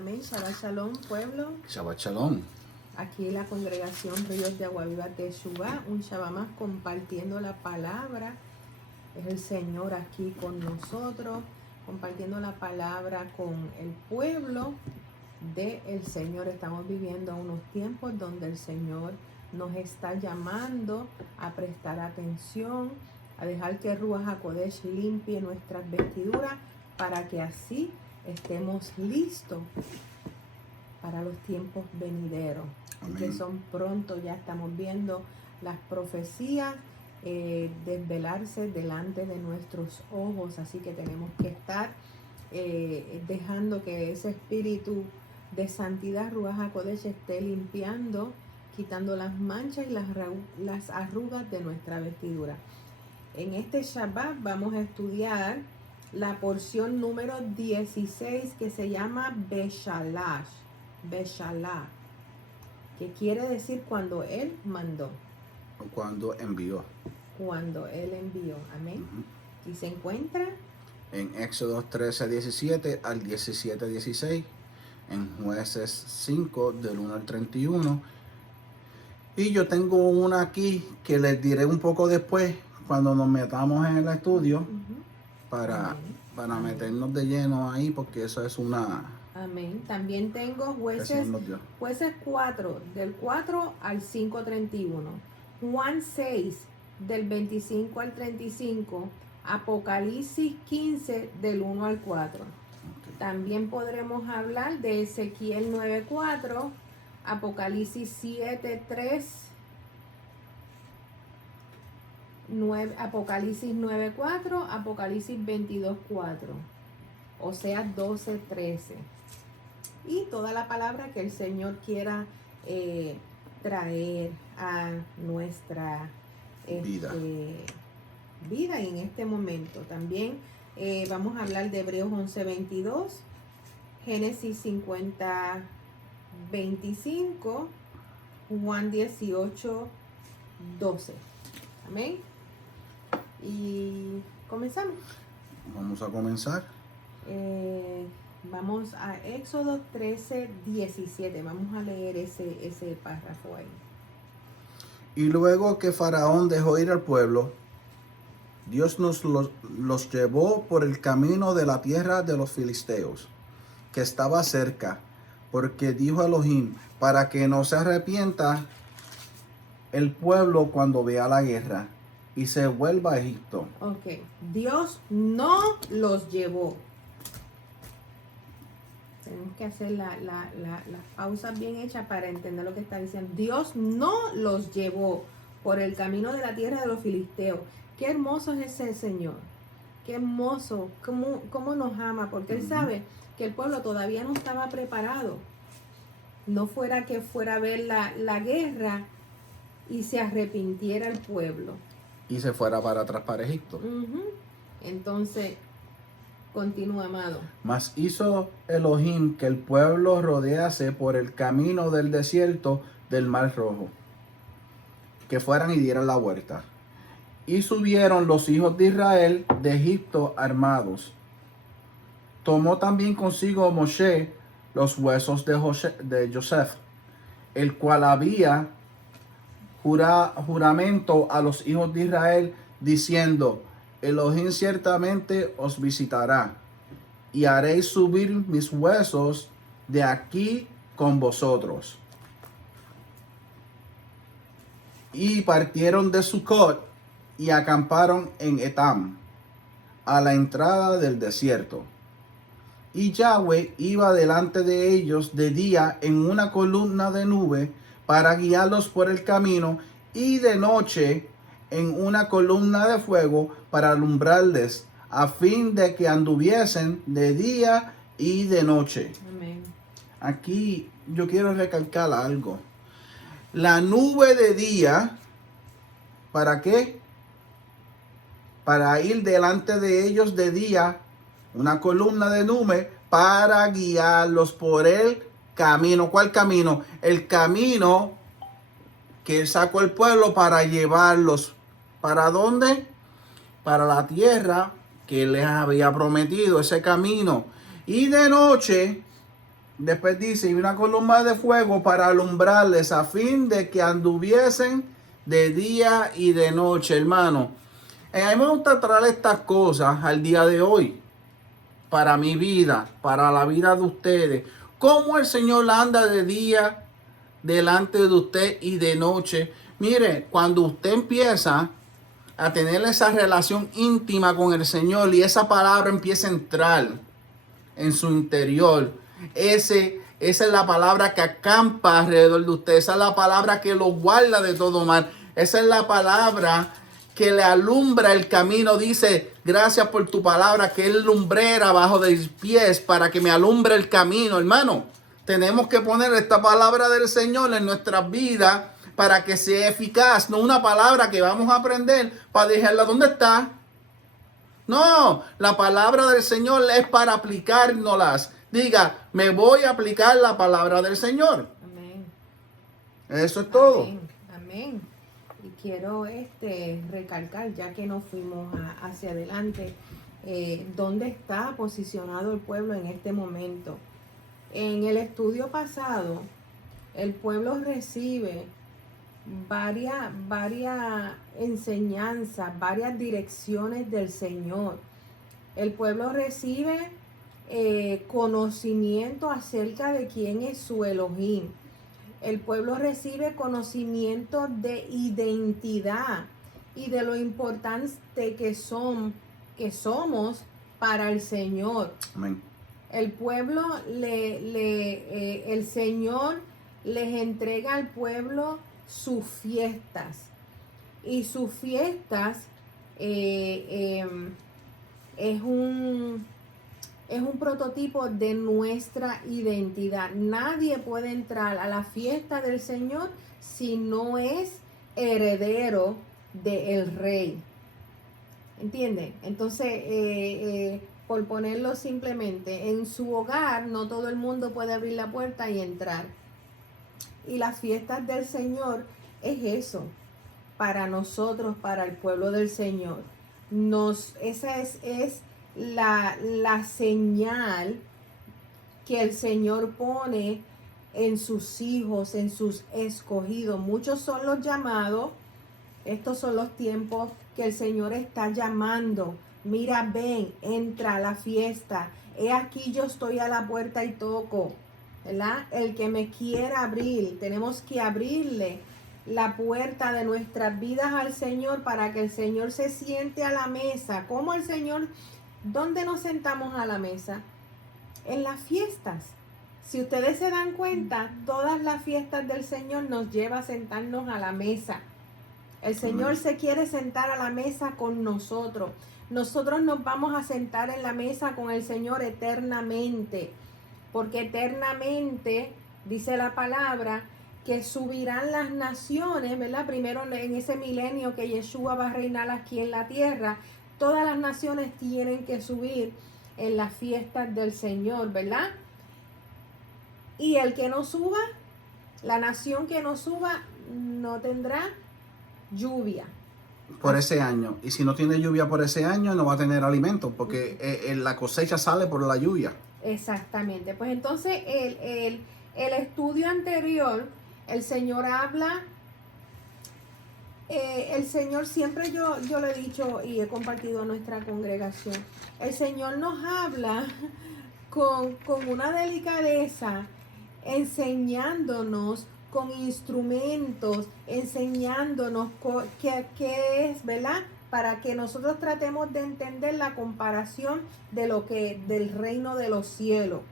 Amén. Shabbat Shalom, pueblo. Shabbat Shalom. Aquí la congregación Ríos de Agua Viva de Shubá, un Shabbat más compartiendo la palabra. Es el Señor aquí con nosotros, compartiendo la palabra con el pueblo del Señor. Estamos viviendo unos tiempos donde el Señor nos está llamando a prestar atención, a dejar que Ruach HaKodesh limpie nuestras vestiduras para que así estemos listos para los tiempos venideros. Amén. Que son pronto, ya estamos viendo las profecías desvelarse delante de nuestros ojos, así que tenemos que estar dejando que ese espíritu de santidad Ruach HaKodesh esté limpiando, quitando las manchas y las arrugas de nuestra vestidura. En este Shabbat vamos a estudiar la porción número 16 que se llama Beshalach, que quiere decir cuando Él mandó. Cuando envió. Cuando Él envió. Amén. Y se encuentra En Éxodo 13:17 al 17:16. En Jueces 5 del 1 al 31. Y yo tengo una aquí que les diré un poco después cuando nos metamos en el estudio para meternos de lleno ahí, porque eso es una... Amén. También tengo Jueces 4, del 4 al 5:31. Juan 6, del 25 al 35. Apocalipsis 15, del 1 al 4. Okay. También podremos hablar de Ezequiel 9:4, Apocalipsis 7:3, Apocalipsis 9:4, Apocalipsis 22:4, Oseas 12:13. Y toda la palabra que el Señor quiera traer a nuestra vida en este momento. También vamos a hablar de Hebreos 11:22, Génesis 50:25, Juan 18:12. Amén. Y comenzamos. Vamos a comenzar. Vamos a Éxodo 13:17. Vamos a leer ese párrafo ahí. Y luego que Faraón dejó ir al pueblo, Dios los llevó por el camino de la tierra de los filisteos, que estaba cerca, porque dijo Elohim, para que no se arrepienta el pueblo cuando vea la guerra y se vuelva a Egipto. Ok, Dios no los llevó. Tenemos que hacer las pausas bien hechas para entender lo que está diciendo. Dios no los llevó por el camino de la tierra de los filisteos. Qué hermoso es ese Señor. Qué hermoso. Cómo nos ama. Porque Él sabe que el pueblo todavía no estaba preparado. No fuera que fuera a ver la guerra y se arrepintiera el pueblo. Y se fuera para atrás para Egipto. Entonces, continúa, amado. Mas hizo Elohim que el pueblo rodease por el camino del desierto del Mar Rojo, que fueran y dieran la vuelta. Y subieron los hijos de Israel de Egipto armados. Tomó también consigo Moshe los huesos de Joseph, el cual había juramento a los hijos de Israel, diciendo: Elohim ciertamente os visitará, y haréis subir mis huesos de aquí con vosotros. Y partieron de Sucot y acamparon en Etam, a la entrada del desierto. Y Yahweh iba delante de ellos de día en una columna de nube para guiarlos por el camino, y de noche en una columna de fuego para alumbrarles, a fin de que anduviesen de día y de noche. Amén. Aquí yo quiero recalcar algo. La nube de día, ¿para qué? Para ir delante de ellos de día, una columna de nube para guiarlos por el camino. ¿Cuál camino? El camino que sacó el pueblo para llevarlos. ¿Para dónde? Para la tierra que les había prometido, ese camino. Y de noche Después dice, y una columna de fuego para alumbrarles a fin de que anduviesen de día y de noche, hermano. A mí me gusta traer estas cosas al día de hoy, para mi vida, para la vida de ustedes. Cómo el Señor anda de día delante de usted y de noche. Mire, cuando usted empieza a tener esa relación íntima con el Señor y esa palabra empieza a entrar en su interior, esa es la palabra que acampa alrededor de usted, esa es la palabra que lo guarda de todo mal, esa es la palabra que le alumbra el camino. Dice, gracias por tu palabra, que es lumbrera bajo de mis pies para que me alumbre el camino. Hermano, tenemos que poner esta palabra del Señor en nuestras vidas para que sea eficaz, no una palabra que vamos a aprender para dejarla donde está. No, la palabra del Señor es para aplicárnoslas. Diga, me voy a aplicar la palabra del Señor. Amén. Eso es todo. Amén. Amén. Y quiero recalcar, ya que nos fuimos hacia adelante, dónde está posicionado el pueblo en este momento. En el estudio pasado, el pueblo recibe varias enseñanzas, varias direcciones del Señor. El pueblo recibe conocimiento acerca de quién es su Elohim. El pueblo recibe conocimiento de identidad y de lo importante que somos para el Señor. Amén. El pueblo, el Señor les entrega al pueblo sus fiestas. Y sus fiestas es un prototipo de nuestra identidad. Nadie puede entrar a la fiesta del Señor si no es heredero del rey. ¿Entienden? Entonces, por ponerlo simplemente, en su hogar no todo el mundo puede abrir la puerta y entrar. Y las fiestas del Señor es eso, para nosotros, para el pueblo del Señor. Esa es la señal que el Señor pone en sus hijos, en sus escogidos. Muchos son los llamados. Estos son los tiempos que el Señor está llamando. Mira, ven, entra a la fiesta. He aquí yo estoy a la puerta y toco, ¿verdad? El que me quiera abrir, tenemos que abrirle la puerta de nuestras vidas al Señor para que el Señor se siente a la mesa. ¿Cómo el Señor? ¿Dónde nos sentamos a la mesa? En las fiestas. Si ustedes se dan cuenta, todas las fiestas del Señor nos lleva a sentarnos a la mesa. El Señor se quiere sentar a la mesa con nosotros. Nosotros nos vamos a sentar en la mesa con el Señor eternamente. Porque eternamente, dice la palabra, que subirán las naciones, ¿verdad? Primero en ese milenio que Yeshua va a reinar aquí en la tierra, todas las naciones tienen que subir en las fiestas del Señor, ¿verdad? Y el que no suba, la nación que no suba, no tendrá lluvia. Por ese año. Y si no tiene lluvia por ese año, no va a tener alimento, porque la cosecha sale por la lluvia. Exactamente. Pues entonces el estudio anterior, el Señor habla, el Señor siempre yo lo he dicho y he compartido en nuestra congregación, el Señor nos habla con una delicadeza, enseñándonos con instrumentos, enseñándonos qué es, ¿verdad? Para que nosotros tratemos de entender la comparación de del reino de los cielos.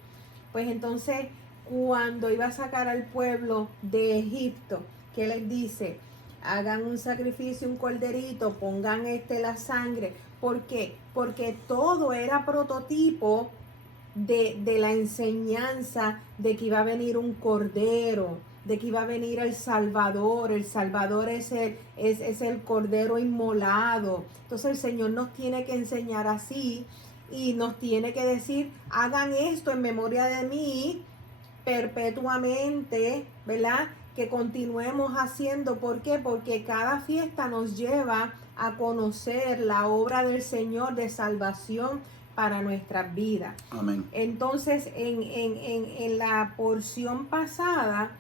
Pues entonces, cuando iba a sacar al pueblo de Egipto, ¿qué les dice? Hagan un sacrificio, un corderito, pongan la sangre. ¿Por qué? Porque todo era prototipo de la enseñanza de que iba a venir un cordero, de que iba a venir el Salvador. El Salvador es el cordero inmolado. Entonces el Señor nos tiene que enseñar así y nos tiene que decir, hagan esto en memoria de mí perpetuamente, ¿verdad? Que continuemos haciendo. ¿Por qué? Porque cada fiesta nos lleva a conocer la obra del Señor de salvación para nuestras vidas. Amén. Entonces, en la porción pasada,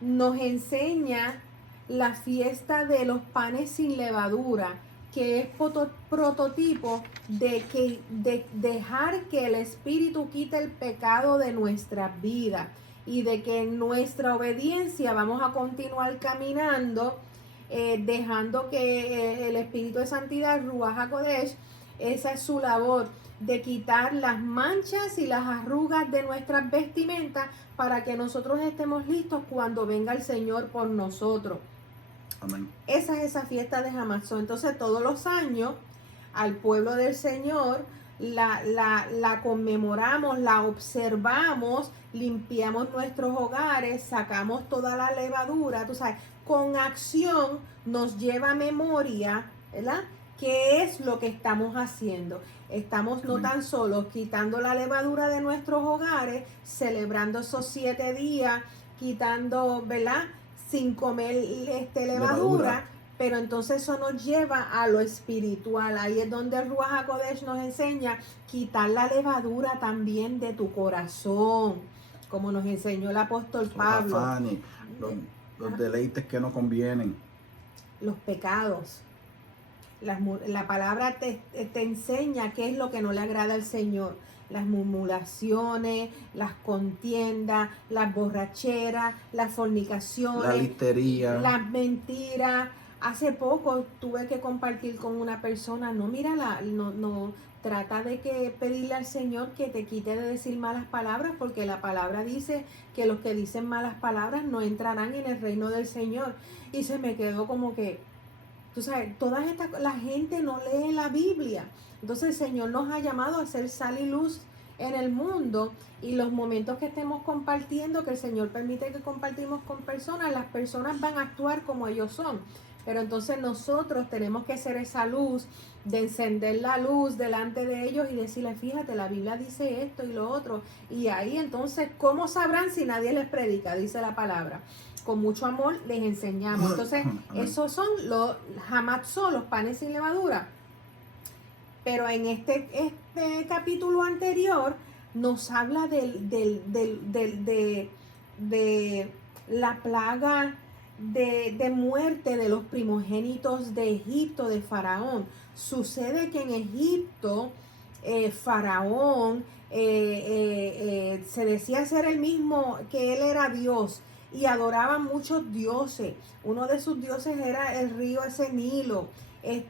nos enseña la fiesta de los panes sin levadura, que es prototipo de dejar que el Espíritu quite el pecado de nuestras vidas y de que en nuestra obediencia vamos a continuar caminando, dejando que el Espíritu de Santidad, Ruach HaKodesh, esa es su labor, de quitar las manchas y las arrugas de nuestras vestimentas para que nosotros estemos listos cuando venga el Señor por nosotros. Amén. Esa es esa fiesta de Hamatzot. Entonces todos los años al pueblo del Señor la conmemoramos, la observamos, limpiamos nuestros hogares, sacamos toda la levadura, tú sabes, con acción nos lleva a memoria, ¿verdad? ¿Qué es lo que estamos haciendo? Estamos no tan solo quitando la levadura de nuestros hogares, celebrando esos 7 días, quitando, ¿verdad? Sin comer levadura, pero entonces eso nos lleva a lo espiritual. Ahí es donde el Ruach HaKodesh nos enseña quitar la levadura también de tu corazón, como nos enseñó el apóstol Pablo. Afanes, los deleites que no convienen. Los pecados. La palabra te enseña qué es lo que no le agrada al Señor. Las murmuraciones, las contiendas, las borracheras, las fornicaciones, la listería, las mentiras. Hace poco tuve que compartir con una persona, no trata de que pedirle al Señor que te quite de decir malas palabras, porque la palabra dice que los que dicen malas palabras no entrarán en el reino del Señor. Y se me quedó como que, tú sabes, la gente no lee la Biblia. Entonces el Señor nos ha llamado a ser sal y luz en el mundo, y los momentos que estemos compartiendo, que el Señor permite que compartimos con personas, las personas van a actuar como ellos son. Pero entonces nosotros tenemos que ser esa luz, de encender la luz delante de ellos y decirles, fíjate, la Biblia dice esto y lo otro. Y ahí entonces, ¿cómo sabrán si nadie les predica? Dice la palabra. Con mucho amor les enseñamos. Entonces, esos son los Hamatzot, los panes sin levadura. Pero en este capítulo anterior nos habla de la plaga de muerte de los primogénitos de Egipto, de Faraón. Sucede que en Egipto, Faraón se decía ser el mismo, que él era Dios, y adoraba muchos dioses. Uno de sus dioses era el río ese Nilo.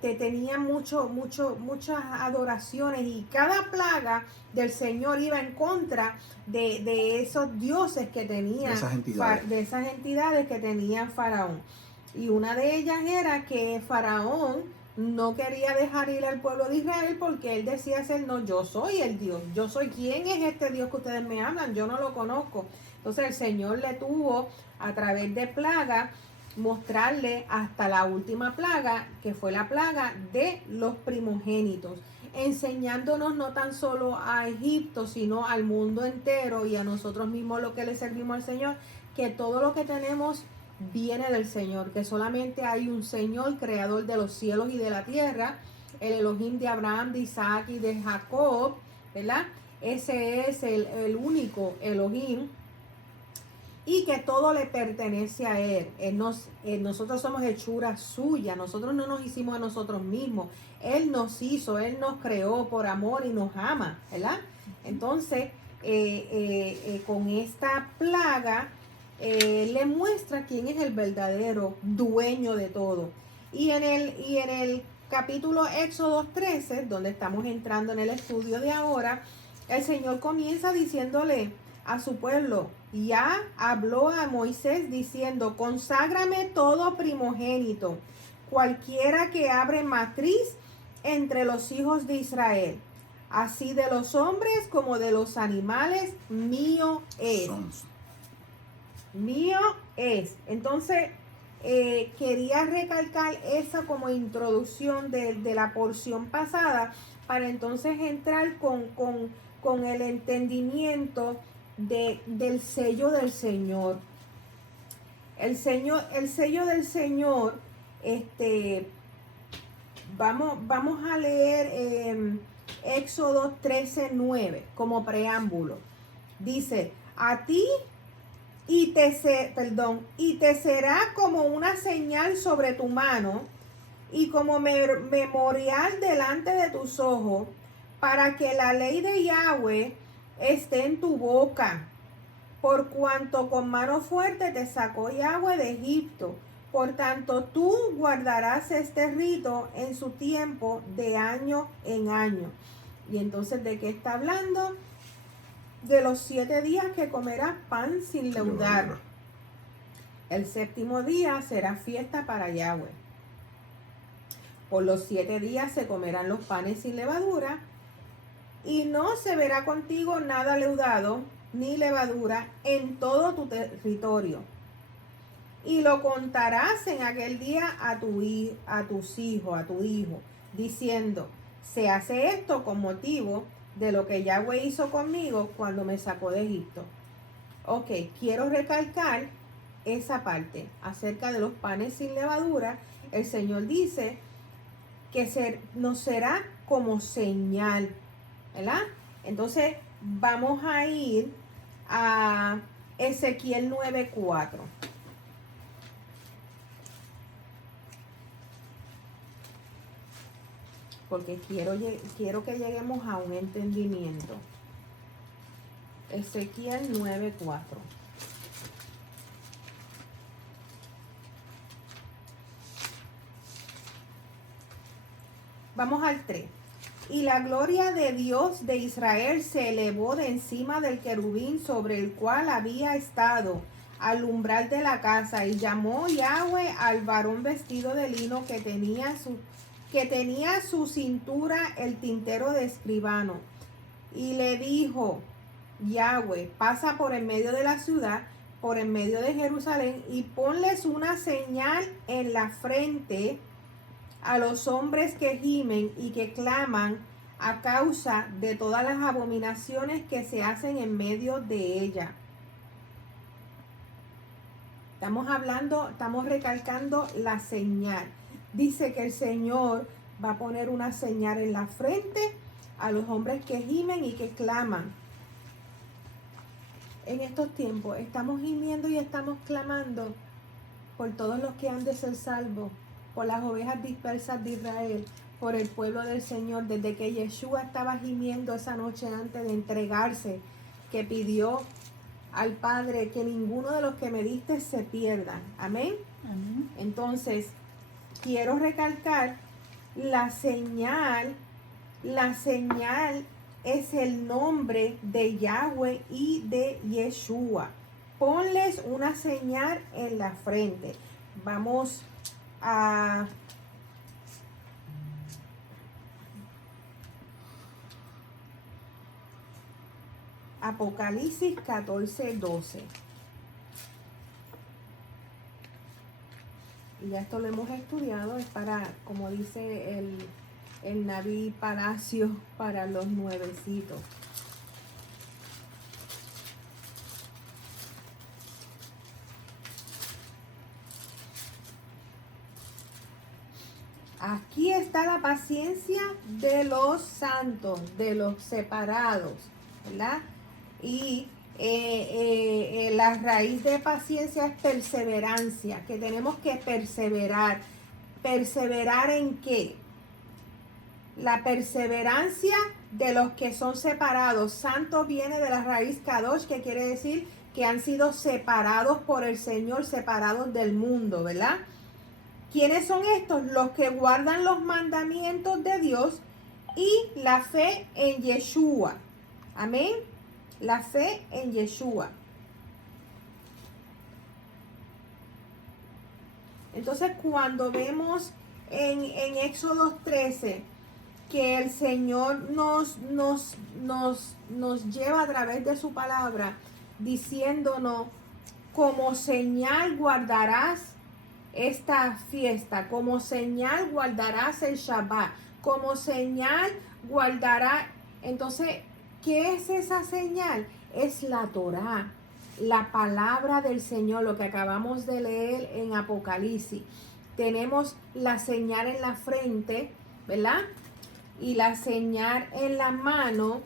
Tenía muchas adoraciones, y cada plaga del Señor iba en contra de esos dioses que tenía, de esas entidades que tenía Faraón. Y una de ellas era que Faraón no quería dejar ir al pueblo de Israel, porque él decía ser, no, yo soy el Dios, yo soy, ¿quién es este Dios que ustedes me hablan? Yo no lo conozco. Entonces el Señor le tuvo, a través de plagas, mostrarle hasta la última plaga, que fue la plaga de los primogénitos, enseñándonos no tan solo a Egipto, sino al mundo entero y a nosotros mismos, lo que le servimos al Señor, que todo lo que tenemos viene del Señor, que solamente hay un Señor, creador de los cielos y de la tierra, el Elohim de Abraham, de Isaac y de Jacob, ¿verdad? Ese es el único Elohim, y que todo le pertenece a Él. Nosotros somos hechura suya, nosotros no nos hicimos a nosotros mismos. Él nos hizo, Él nos creó por amor y nos ama, ¿verdad? Entonces, con esta plaga, le muestra quién es el verdadero dueño de todo. Y en el capítulo Éxodo 13, donde estamos entrando en el estudio de ahora, el Señor comienza diciéndole a su pueblo, ya habló a Moisés diciendo, conságrame todo primogénito, cualquiera que abre matriz entre los hijos de Israel, así de los hombres como de los animales, mío es. Mío es. Entonces, quería recalcar eso como introducción de la porción pasada, para entonces entrar con el entendimiento del sello del Señor. El sello del Señor, vamos a leer Éxodo 13:9 como preámbulo. Dice, a ti y te será como una señal sobre tu mano y como memorial delante de tus ojos, para que la ley de Yahweh esté en tu boca, por cuanto con mano fuerte te sacó Yahweh de Egipto. Por tanto, tú guardarás este rito en su tiempo de año en año. Y entonces, ¿de qué está hablando? De los 7 días que comerás pan sin leudar. El séptimo día será fiesta para Yahweh. Por los 7 días se comerán los panes sin levadura, y no se verá contigo nada leudado ni levadura en todo tu territorio. Y lo contarás en aquel día a tu hijo, diciendo, se hace esto con motivo de lo que Yahweh hizo conmigo cuando me sacó de Egipto. Ok, quiero recalcar esa parte acerca de los panes sin levadura. El Señor dice que nos será como señal, ¿verdad? Entonces vamos a ir a Ezequiel 9:4. Porque quiero que lleguemos a un entendimiento. Ezequiel 9:4. Vamos al 3. Y la gloria de Dios de Israel se elevó de encima del querubín sobre el cual había estado al umbral de la casa, y llamó Yahweh al varón vestido de lino que tenía su cintura el tintero de escribano. Y le dijo Yahweh, pasa por en medio de la ciudad, por en medio de Jerusalén, y ponles una señal en la frente a los hombres que gimen y que claman a causa de todas las abominaciones que se hacen en medio de ella. Estamos recalcando la señal. Dice que el Señor va a poner una señal en la frente a los hombres que gimen y que claman. En estos tiempos estamos gimiendo y estamos clamando por todos los que han de ser salvos, por las ovejas dispersas de Israel, por el pueblo del Señor, desde que Yeshua estaba gimiendo esa noche antes de entregarse, que pidió al Padre que ninguno de los que me diste se pierdan. Amén. Amén. Entonces, quiero recalcar la señal es el nombre de Yahweh y de Yeshua. Ponles una señal en la frente. Vamos a Apocalipsis 14:12. Y ya esto lo hemos estudiado, es para, como dice el Naví Palacio, para los nuevecitos. Aquí está la paciencia de los santos, de los separados, ¿verdad? Y la raíz de paciencia es perseverancia, que tenemos que perseverar. ¿Perseverar en qué? La perseverancia de los que son separados. Santo viene de la raíz kadosh, que quiere decir que han sido separados por el Señor, separados del mundo, ¿verdad? ¿Quiénes son estos? Los que guardan los mandamientos de Dios y la fe en Yeshua. Amén. La fe en Yeshua. Entonces, cuando vemos en Éxodo 13 que el Señor nos lleva a través de su palabra, diciéndonos, como señal guardarás esta fiesta, como señal guardarás el Shabbat, como señal guardarás. Entonces, ¿qué es esa señal? Es la Torá, la palabra del Señor, lo que acabamos de leer en Apocalipsis. Tenemos la señal en la frente, ¿verdad? Y la señal en la mano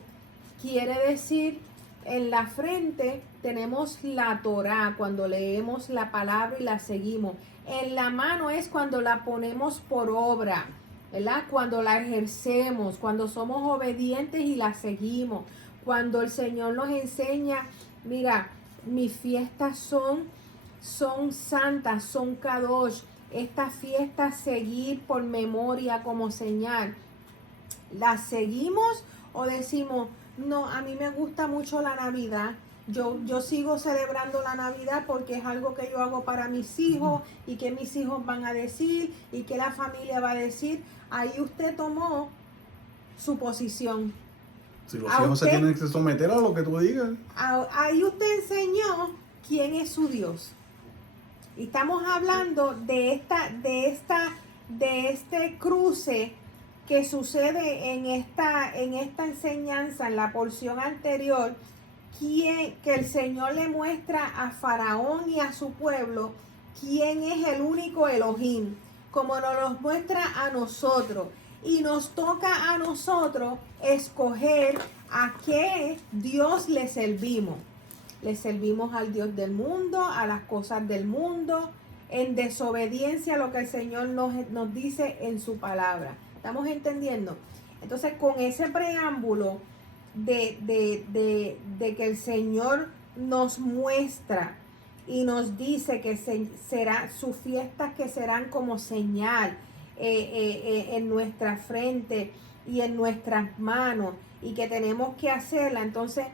quiere decir, en la frente tenemos la Torá, cuando leemos la palabra y la seguimos. En la mano es cuando la ponemos por obra, ¿verdad? Cuando la ejercemos, cuando somos obedientes y la seguimos. Cuando el Señor nos enseña, mira, mis fiestas son santas, son kadosh. Estas fiestas seguir por memoria como señal. ¿Las seguimos o decimos, no, a mí me gusta mucho la Navidad? Yo sigo celebrando la Navidad porque es algo que yo hago para mis hijos y que mis hijos van a decir y que la familia va a decir. Ahí usted tomó su posición. Si los hijos se tienen que someter a lo que tú digas. Ahí usted enseñó quién es su Dios. Y estamos hablando de este cruce que sucede en esta enseñanza, en la porción anterior, que el Señor le muestra a Faraón y a su pueblo quién es el único Elohim, como nos lo muestra a nosotros. Y nos toca a nosotros escoger a qué Dios le servimos. Le servimos al Dios del mundo, a las cosas del mundo, en desobediencia a lo que el Señor nos dice en su palabra. ¿Estamos entendiendo? Entonces, con ese preámbulo de que el Señor nos muestra y nos dice que será sus fiestas que serán como señal en nuestra frente y en nuestras manos y que tenemos que hacerla, entonces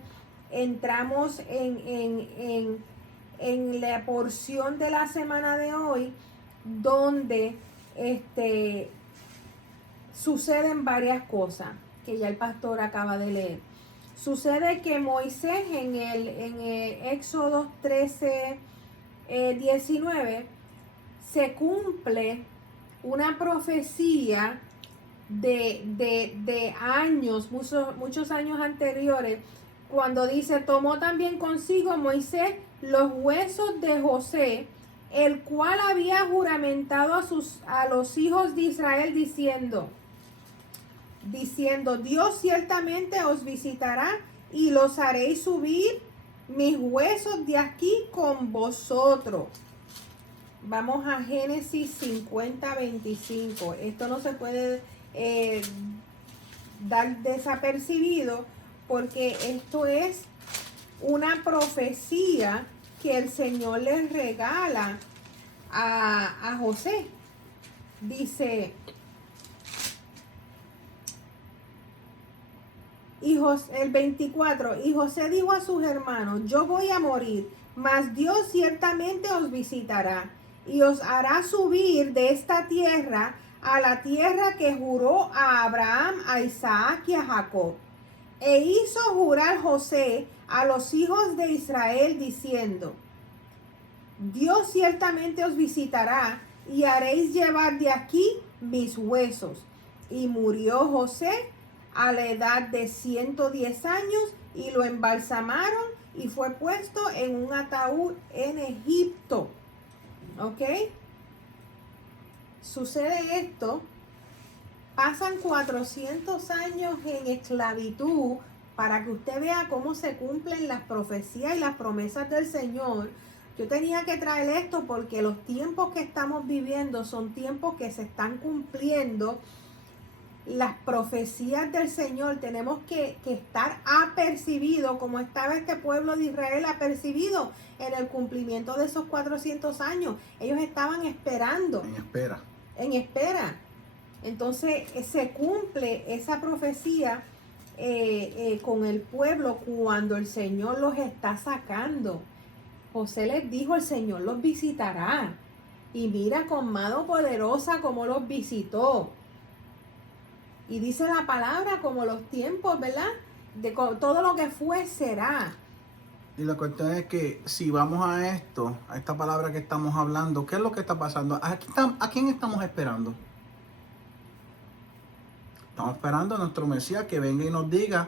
entramos en la porción de la semana de hoy donde suceden varias cosas que ya el pastor acaba de leer. Sucede que Moisés en el Éxodo 13, 19 se cumple una profecía de años, muchos años anteriores, cuando dice, tomó también consigo Moisés los huesos de José, el cual había juramentado a los hijos de Israel diciendo, Dios ciertamente os visitará y los haréis subir mis huesos de aquí con vosotros. Vamos a Génesis 50, 25. Esto no se puede dar desapercibido porque esto es una profecía que el Señor les regala a José. Dice, el 24, y José dijo a sus hermanos, yo voy a morir, mas Dios ciertamente os visitará y os hará subir de esta tierra a la tierra que juró a Abraham, a Isaac y a Jacob. E hizo jurar José a los hijos de Israel diciendo, Dios ciertamente os visitará y haréis llevar de aquí mis huesos. Y murió José a la edad de 110 años y lo embalsamaron y fue puesto en un ataúd en Egipto. ¿Ok? Sucede esto, pasan 400 años en esclavitud para que usted vea cómo se cumplen las profecías y las promesas del Señor. Yo tenía que traer esto porque los tiempos que estamos viviendo son tiempos que se están cumpliendo. Las profecías del Señor tenemos que estar apercibidos como estaba este pueblo de Israel apercibido en el cumplimiento de esos 400 años. Ellos estaban esperando. En espera. Entonces se cumple esa profecía con el pueblo cuando el Señor los está sacando. José les dijo, el Señor los visitará. Y mira con mano poderosa cómo los visitó. Y dice la palabra como los tiempos, ¿verdad? De todo lo que fue será. Y la cuestión es que si vamos a esto, a esta palabra que estamos hablando, ¿qué es lo que está pasando? ¿A quién estamos esperando? Estamos esperando a nuestro Mesías que venga y nos diga,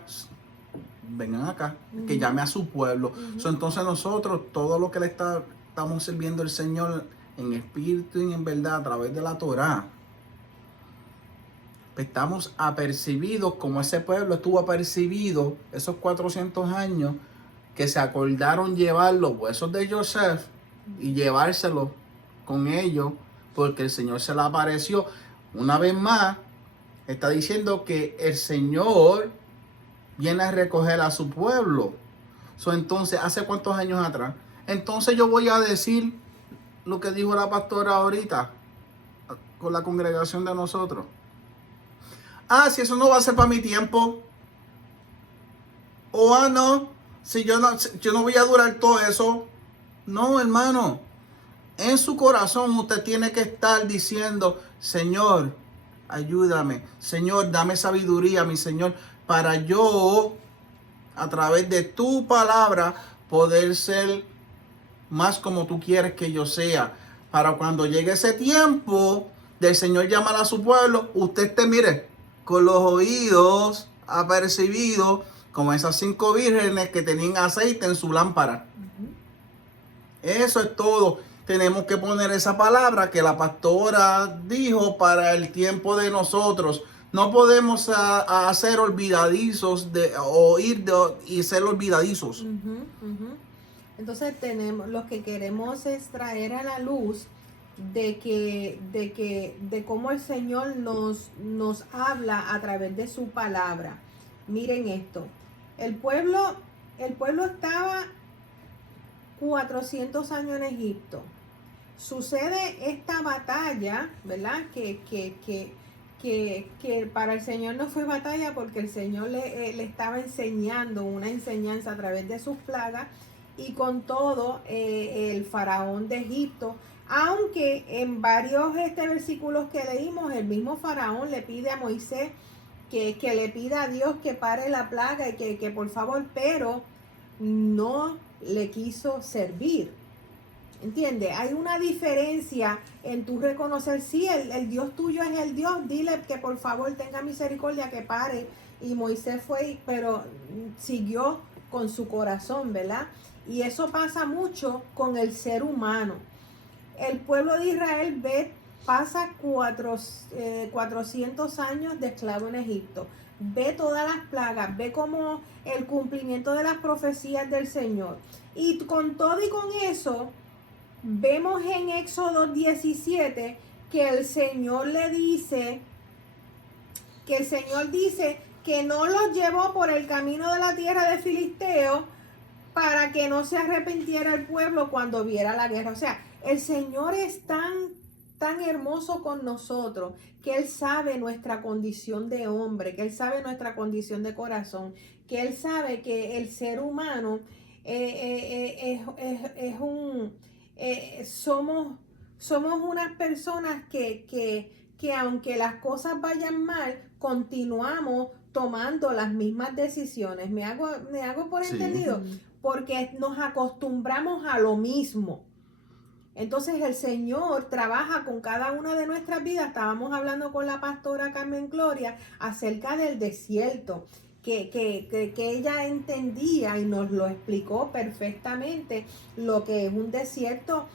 vengan acá, que llame a su pueblo. Entonces nosotros, todo lo que le estamos sirviendo al Señor en espíritu y en verdad a través de la Torá, Estamos apercibidos como ese pueblo estuvo apercibido esos 400 años que se acordaron llevar los huesos de Joseph y llevárselos con ellos porque el Señor se le apareció. Una vez más, está diciendo que el Señor viene a recoger a su pueblo. Entonces, ¿hace cuántos años atrás? Entonces yo voy a decir lo que dijo la pastora ahorita con la congregación de nosotros. Si eso no va a ser para mi tiempo. O no, si yo no voy a durar todo eso. No, hermano. En su corazón usted tiene que estar diciendo, Señor, ayúdame. Señor, dame sabiduría, mi Señor, para yo, a través de tu palabra, poder ser más como tú quieres que yo sea. Para cuando llegue ese tiempo del Señor llamar a su pueblo, usted esté, mire, con los oídos apercibidos, como esas 5 vírgenes que tenían aceite en su lámpara. Eso es todo. Tenemos que poner esa palabra que la pastora dijo para el tiempo de nosotros. No podemos hacer olvidadizos de oír y ser olvidadizos. Entonces tenemos, lo que queremos es traer a la luz de cómo el Señor nos habla a través de su palabra. Miren esto. El pueblo estaba 400 años en Egipto. Sucede esta batalla, ¿verdad? Que para el Señor no fue batalla porque el Señor le estaba enseñando una enseñanza a través de sus plagas, y con todo el faraón de Egipto, aunque en varios versículos que leímos, el mismo faraón le pide a Moisés que le pida a Dios que pare la plaga y que por favor, pero no le quiso servir. ¿Entiendes? Hay una diferencia en tu reconocer, sí, el Dios tuyo es el Dios, dile que por favor tenga misericordia, que pare. Y Moisés fue, pero siguió con su corazón, ¿verdad? Y eso pasa mucho con el ser humano. El pueblo de Israel pasa 400 años de esclavo en Egipto. Ve todas las plagas, ve como el cumplimiento de las profecías del Señor. Y con todo y con eso, vemos en Éxodo 17 que el Señor dice que no los llevó por el camino de la tierra de Filisteo para que no se arrepintiera el pueblo cuando viera la guerra. O sea, el Señor es tan hermoso con nosotros, que Él sabe nuestra condición de hombre, que Él sabe nuestra condición de corazón, que Él sabe que el ser humano somos unas personas que aunque las cosas vayan mal, continuamos tomando las mismas decisiones. ¿Me hago por entendido? Porque nos acostumbramos a lo mismo. Entonces el Señor trabaja con cada una de nuestras vidas. Estábamos hablando con la pastora Carmen Gloria acerca del desierto, que ella entendía y nos lo explicó perfectamente lo que es un desierto,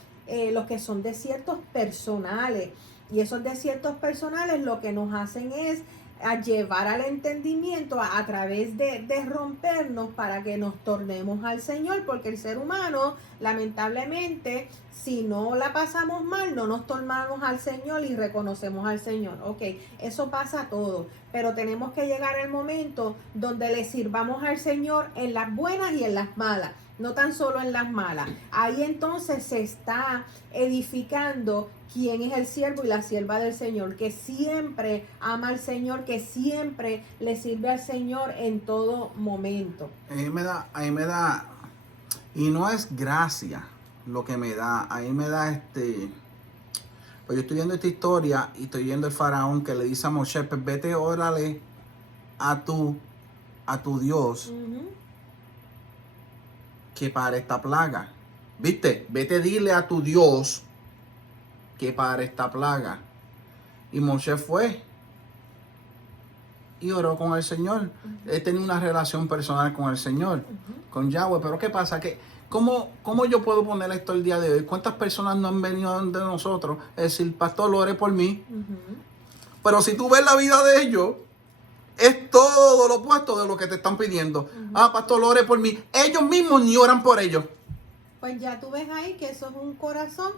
lo que son desiertos personales. Y esos desiertos personales lo que nos hacen es a llevar al entendimiento a través de rompernos para que nos tornemos al Señor, porque el ser humano, lamentablemente, si no la pasamos mal, no nos tornamos al Señor y reconocemos al Señor. Ok, eso pasa todo, pero tenemos que llegar al momento donde le sirvamos al Señor en las buenas y en las malas, no tan solo en las malas. Ahí entonces se está edificando quién es el siervo y la sierva del Señor, que siempre ama al Señor, que siempre le sirve al Señor en todo momento. Ahí me da, y no es gracia lo que me da, ahí me da pues yo estoy viendo esta historia y estoy viendo el faraón que le dice a Moshe, pues vete, órale a tu Dios que pare esta plaga. ¿Viste? Vete, dile a tu Dios que pare esta plaga. Y Moshe fue y oró con el Señor. Él tenía una relación personal con el Señor, con Yahweh. Pero ¿qué pasa? ¿Cómo yo puedo poner esto el día de hoy? ¿Cuántas personas no han venido de nosotros? Es decir, pastor, ore por mí. Pero si tú ves la vida de ellos, es todo lo opuesto de lo que te están pidiendo. Pastor, ore por mí. Ellos mismos ni oran por ellos. Pues ya tú ves ahí que eso es un corazón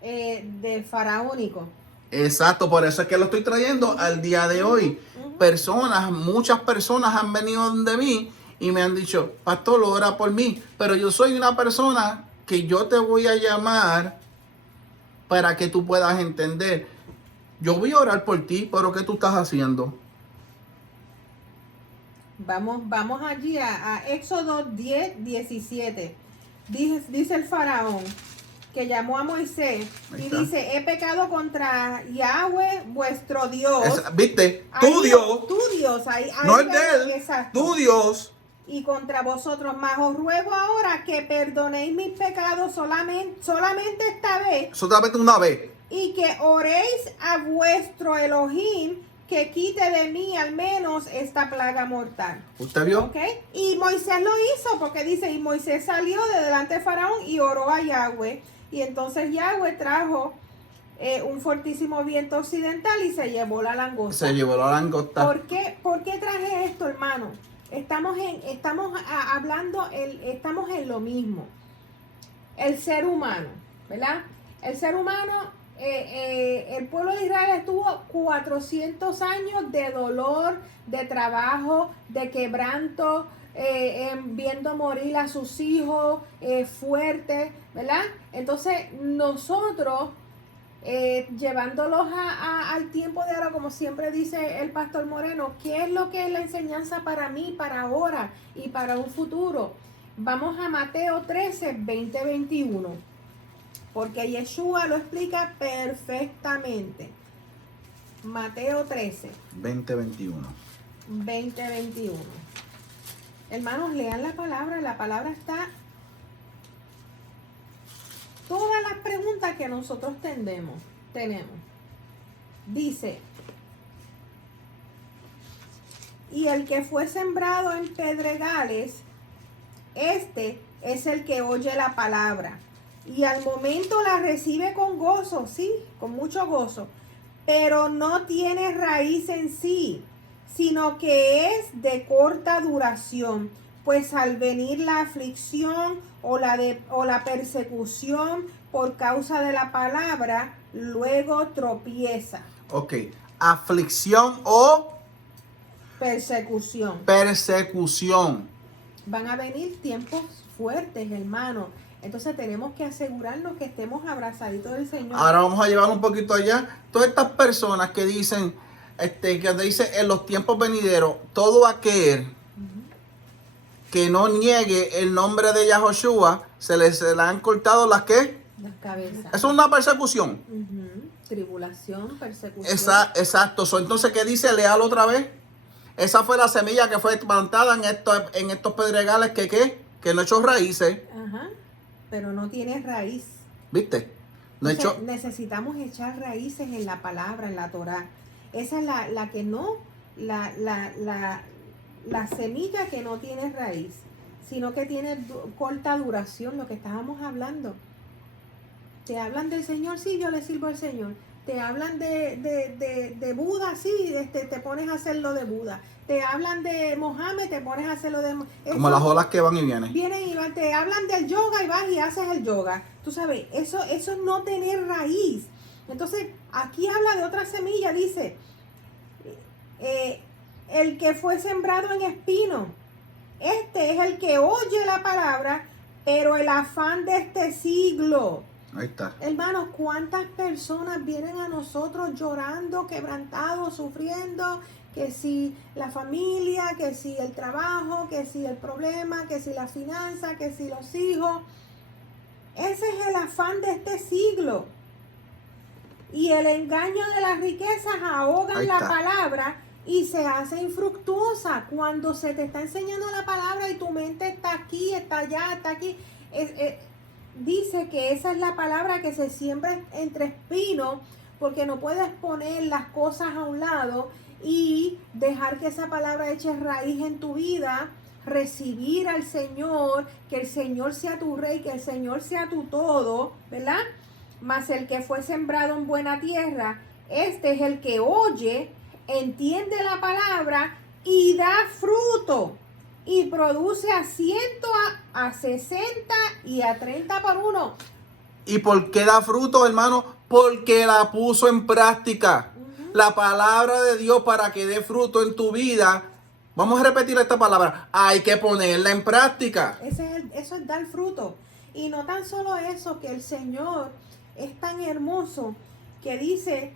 de faraónico. Exacto, por eso es que lo estoy trayendo al día de hoy. Muchas personas han venido de mí y me han dicho, pastor, ora por mí. Pero yo soy una persona que yo te voy a llamar para que tú puedas entender. Yo voy a orar por ti, pero ¿qué tú estás haciendo? Vamos allí a Éxodo 10:17. Dice el faraón que llamó a Moisés y dice, he pecado contra Yahweh vuestro Dios. ¿Viste? Ahí, Tu Dios. Tu Dios. Ahí No es de él. Exacto. Tu Dios. Y contra vosotros, mas os ruego ahora que perdonéis mis pecados solamente esta vez. Solamente una vez. Y que oréis a vuestro Elohim que quite de mí al menos esta plaga mortal. ¿Usted vio? ¿Ok? Y Moisés lo hizo porque dice, y Moisés salió de delante de Faraón y oró a Yahweh. Y entonces Yahweh trajo un fortísimo viento occidental y se llevó la langosta. Se llevó la langosta. ¿Por qué traje esto, hermano? Estamos en lo mismo. El ser humano, ¿verdad? El ser humano, el pueblo de Israel estuvo 400 años de dolor, de trabajo, de quebranto, viendo morir a sus hijos fuertes, ¿verdad? Entonces nosotros, llevándolos al tiempo de ahora, como siempre dice el pastor Moreno, ¿qué es lo que es la enseñanza para mí, para ahora y para un futuro? Vamos a Mateo 13, 20, 21, porque Yeshua lo explica perfectamente. Mateo 13, 20, 21. 20, 21. Hermanos, lean la palabra está. Todas las preguntas que nosotros tenemos. Dice, y el que fue sembrado en pedregales, este es el que oye la palabra y al momento la recibe con gozo, sí, con mucho gozo, pero no tiene raíz en sí, sino que es de corta duración, pues al venir la aflicción o la persecución por causa de la palabra, luego tropieza. Ok, aflicción o persecución. Van a venir tiempos fuertes, hermano. Entonces tenemos que asegurarnos que estemos abrazaditos del Señor. Ahora vamos a llevar un poquito allá. Todas estas personas que dicen, que dice en los tiempos venideros, todo aquel que no niegue el nombre de Yahoshua, se le han cortado las cabezas. Eso es una persecución. Tribulación, persecución. Exacto. Entonces, ¿qué dice? Léalo otra vez. Esa fue la semilla que fue plantada en estos pedregales que no echó raíces. Ajá. Pero no tiene raíz. ¿Viste? Necesitamos echar raíces en la palabra, en la Torá. Esa es la que no, la semilla que no tiene raíz, sino que tiene corta duración, lo que estábamos hablando. Te hablan del Señor, sí, yo le sirvo al Señor. Te hablan de Buda, sí, te pones a hacer lo de Buda. Te hablan de Mohammed, te pones a hacer lo de... Como las olas que van y vienen. Vienen y van, te hablan del yoga y vas y haces el yoga. Tú sabes, eso es no tener raíz. Entonces, aquí habla de otra semilla, dice, el que fue sembrado en espino, este es el que oye la palabra, pero el afán de este siglo. Ahí está. Hermanos, ¿cuántas personas vienen a nosotros llorando, quebrantados, sufriendo? Que si la familia, que si el trabajo, que si el problema, que si la finanza, que si los hijos. Ese es el afán de este siglo. Y el engaño de las riquezas ahogan la palabra y se hace infructuosa. Cuando se te está enseñando la palabra y tu mente está aquí, está allá, está aquí. Dice que esa es la palabra que se siembra entre espinos, porque no puedes poner las cosas a un lado y dejar que esa palabra eche raíz en tu vida, recibir al Señor, que el Señor sea tu rey, que el Señor sea tu todo, ¿verdad? Mas el que fue sembrado en buena tierra, este es el que oye, entiende la palabra y da fruto. Y produce a 100, a 60 y a 30 por uno. ¿Y por qué da fruto, hermano? Porque la puso en práctica. La palabra de Dios, para que dé fruto en tu vida, vamos a repetir esta palabra, hay que ponerla en práctica. Eso es dar fruto. Y no tan solo eso, que el Señor es tan hermoso que dice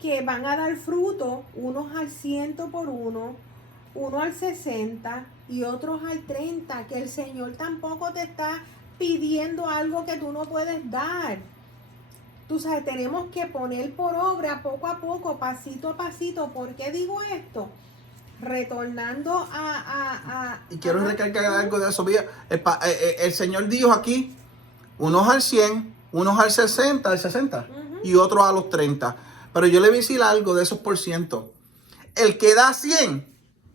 que van a dar fruto, unos al 100 por uno, uno al 60 y otros al 30, que el Señor tampoco te está pidiendo algo que tú no puedes dar. Tú sabes, tenemos que poner por obra poco a poco, pasito a pasito. ¿Por qué digo esto? Retornando y quiero recalcar algo de eso. Mira, el Señor dijo aquí, unos al 100, unos al 60, y otros a los 30. Pero yo le voy a decir algo de esos por ciento. El que da 100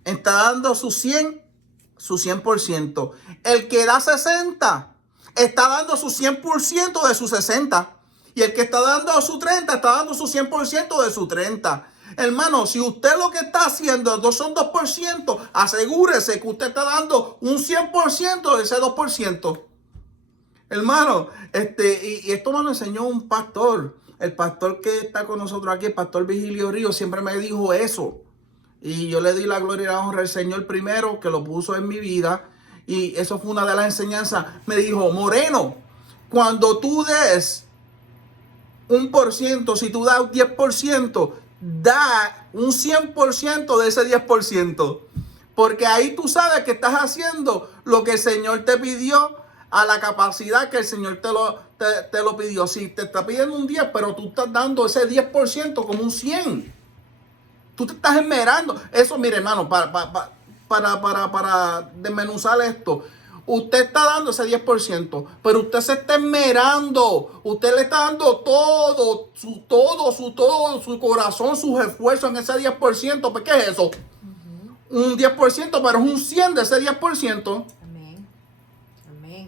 está dando su 100%. El que da 60 está dando su 100% de su 60. Y el que está dando su 30 está dando su 100% de su 30. Hermano, si usted lo que está haciendo son 2%, asegúrese que usted está dando un 100% de ese 2%. Hermano, y esto me lo enseñó un pastor. El pastor que está con nosotros aquí, el pastor Vigilio Río, siempre me dijo eso. Y yo le di la gloria y la honra al Señor primero, que lo puso en mi vida. Y eso fue una de las enseñanzas. Me dijo, Moreno, cuando tú des 1%, si tú das 10%, da un 100% de ese 10%. Porque ahí tú sabes que estás haciendo lo que el Señor te pidió, a la capacidad que el Señor te lo pidió. Si te está pidiendo un 10, pero tú estás dando ese 10% como un 100. Tú te estás esmerando. Eso, mire, hermano, para desmenuzar esto. Usted está dando ese 10%, pero usted se está esmerando. Usted le está dando todo su corazón, sus esfuerzos en ese 10%. ¿Pues qué es eso? Un 10%, pero es un 100 de ese 10%. Amén. Amén.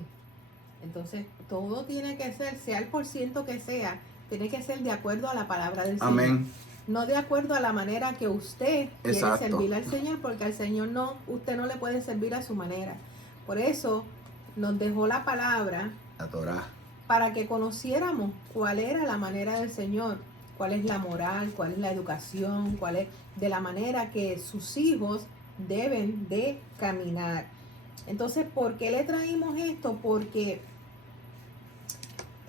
Entonces, todo tiene que ser, sea el por ciento que sea, tiene que ser de acuerdo a la palabra del Señor. Amén. No de acuerdo a la manera que usted quiere servir al Señor, porque al Señor usted no le puede servir a su manera. Por eso nos dejó la palabra, la Torá, para que conociéramos cuál era la manera del Señor, cuál es la moral, cuál es la educación, cuál es de la manera que sus hijos deben de caminar. Entonces, ¿por qué le traímos esto? Porque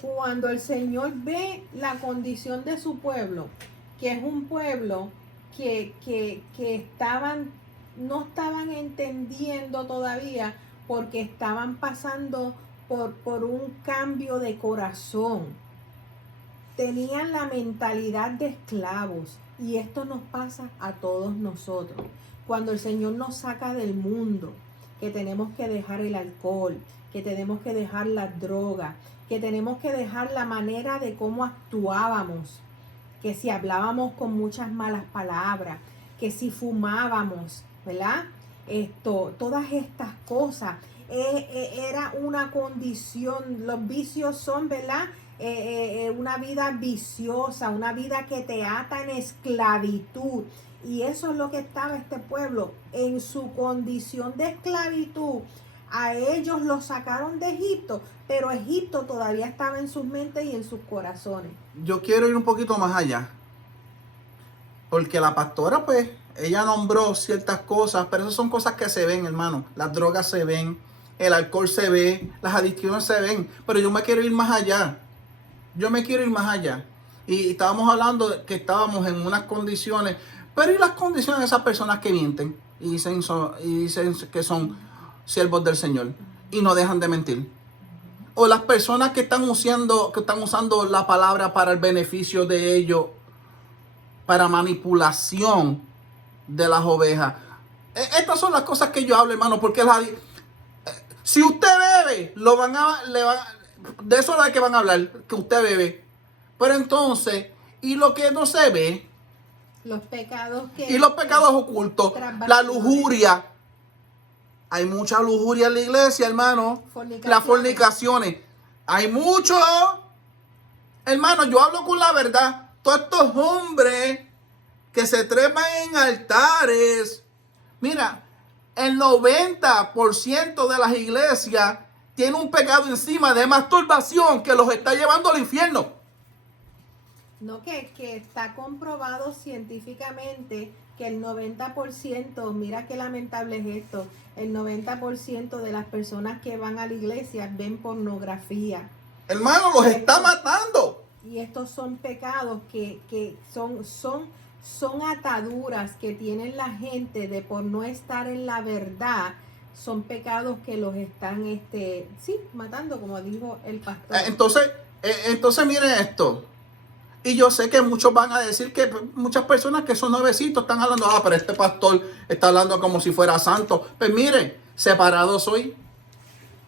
cuando el Señor ve la condición de su pueblo, que es un pueblo que no estaban entendiendo todavía, porque estaban pasando por un cambio de corazón. Tenían la mentalidad de esclavos, y esto nos pasa a todos nosotros. Cuando el Señor nos saca del mundo, que tenemos que dejar el alcohol, que tenemos que dejar la droga, que tenemos que dejar la manera de cómo actuábamos, que si hablábamos con muchas malas palabras, que si fumábamos, ¿verdad? Todas estas cosas, era una condición. Los vicios son, ¿verdad? Una vida viciosa, una vida que te ata en esclavitud. Y eso es lo que estaba este pueblo, en su condición de esclavitud. A ellos los sacaron de Egipto, pero Egipto todavía estaba en sus mentes y en sus corazones. Yo quiero ir un poquito más allá, porque la pastora, pues, ella nombró ciertas cosas, pero esas son cosas que se ven, hermano. Las drogas se ven, el alcohol se ve, las adicciones se ven, pero yo me quiero ir más allá. Y estábamos hablando de que estábamos en unas condiciones, pero ¿y las condiciones de esas personas que mienten y dicen que son siervos del Señor y no dejan de mentir? O las personas que están usando la palabra para el beneficio de ellos, para manipulación de las ovejas. Estas son las cosas que yo hablo, hermano, porque si usted bebe, de eso es de que van a hablar, que usted bebe. Pero entonces, ¿y lo que no se ve? Los pecados ocultos, la lujuria. Hay mucha lujuria en la iglesia, hermano. Las fornicaciones. Hay mucho. Hermano, yo hablo con la verdad. todos estos hombres que se trepan en altares. Mira, el 90% de las iglesias tiene un pecado encima de masturbación que los está llevando al infierno. No, que está comprobado científicamente que el 90%, mira qué lamentable es esto, el 90% de las personas que van a la iglesia ven pornografía. Hermano, los está matando. Y estos son pecados que son ataduras que tienen la gente de por no estar en la verdad. Son pecados que los están matando, como dijo el pastor. Entonces miren esto. Y yo sé que muchos van a decir que muchas personas que son nuevecitos están hablando, pero este pastor está hablando como si fuera santo. Pues miren, separado soy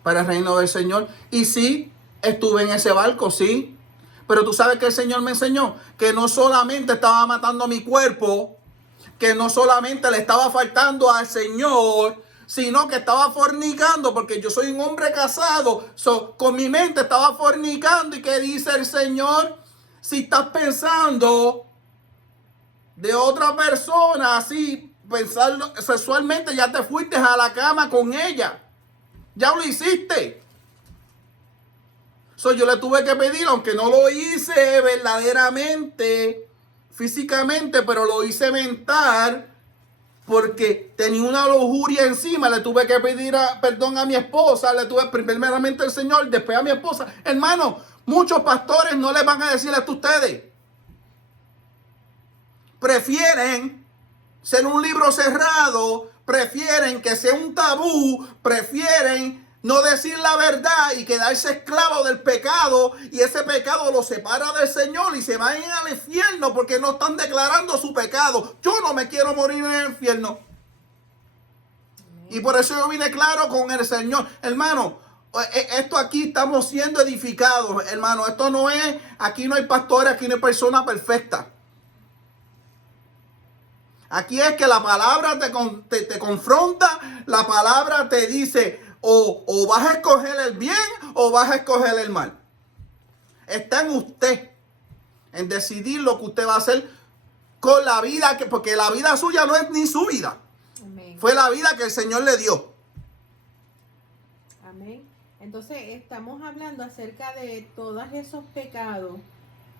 para el reino del Señor. Y sí, estuve en ese barco, sí. Pero tú sabes que el Señor me enseñó que no solamente estaba matando mi cuerpo, que no solamente le estaba faltando al Señor, sino que estaba fornicando, porque yo soy un hombre casado. Con mi mente estaba fornicando. ¿Y qué dice el Señor? Si estás pensando de otra persona, así, pensarlo sexualmente, ya te fuiste a la cama con ella. Ya lo hiciste. Yo le tuve que pedir, aunque no lo hice verdaderamente, físicamente, pero lo hice mental, porque tenía una lujuria encima. Le tuve que pedir perdón a mi esposa, le tuve primeramente al Señor, después a mi esposa. Hermano, muchos pastores no les van a decir esto a ustedes. Prefieren ser un libro cerrado, prefieren que sea un tabú, prefieren no decir la verdad y quedarse esclavo del pecado, y ese pecado los separa del Señor y se van al infierno porque no están declarando su pecado. Yo no me quiero morir en el infierno. Y por eso yo vine claro con el Señor. Hermano, esto aquí estamos siendo edificados, hermano. Esto no es, aquí no hay pastores, aquí no hay persona perfecta. Aquí es que la palabra te confronta, la palabra te dice, o vas a escoger el bien o vas a escoger el mal. Está en usted, en decidir lo que usted va a hacer con la vida, porque la vida suya no es ni su vida. Amén. Fue la vida que el Señor le dio. Amén. Entonces estamos hablando acerca de todos esos pecados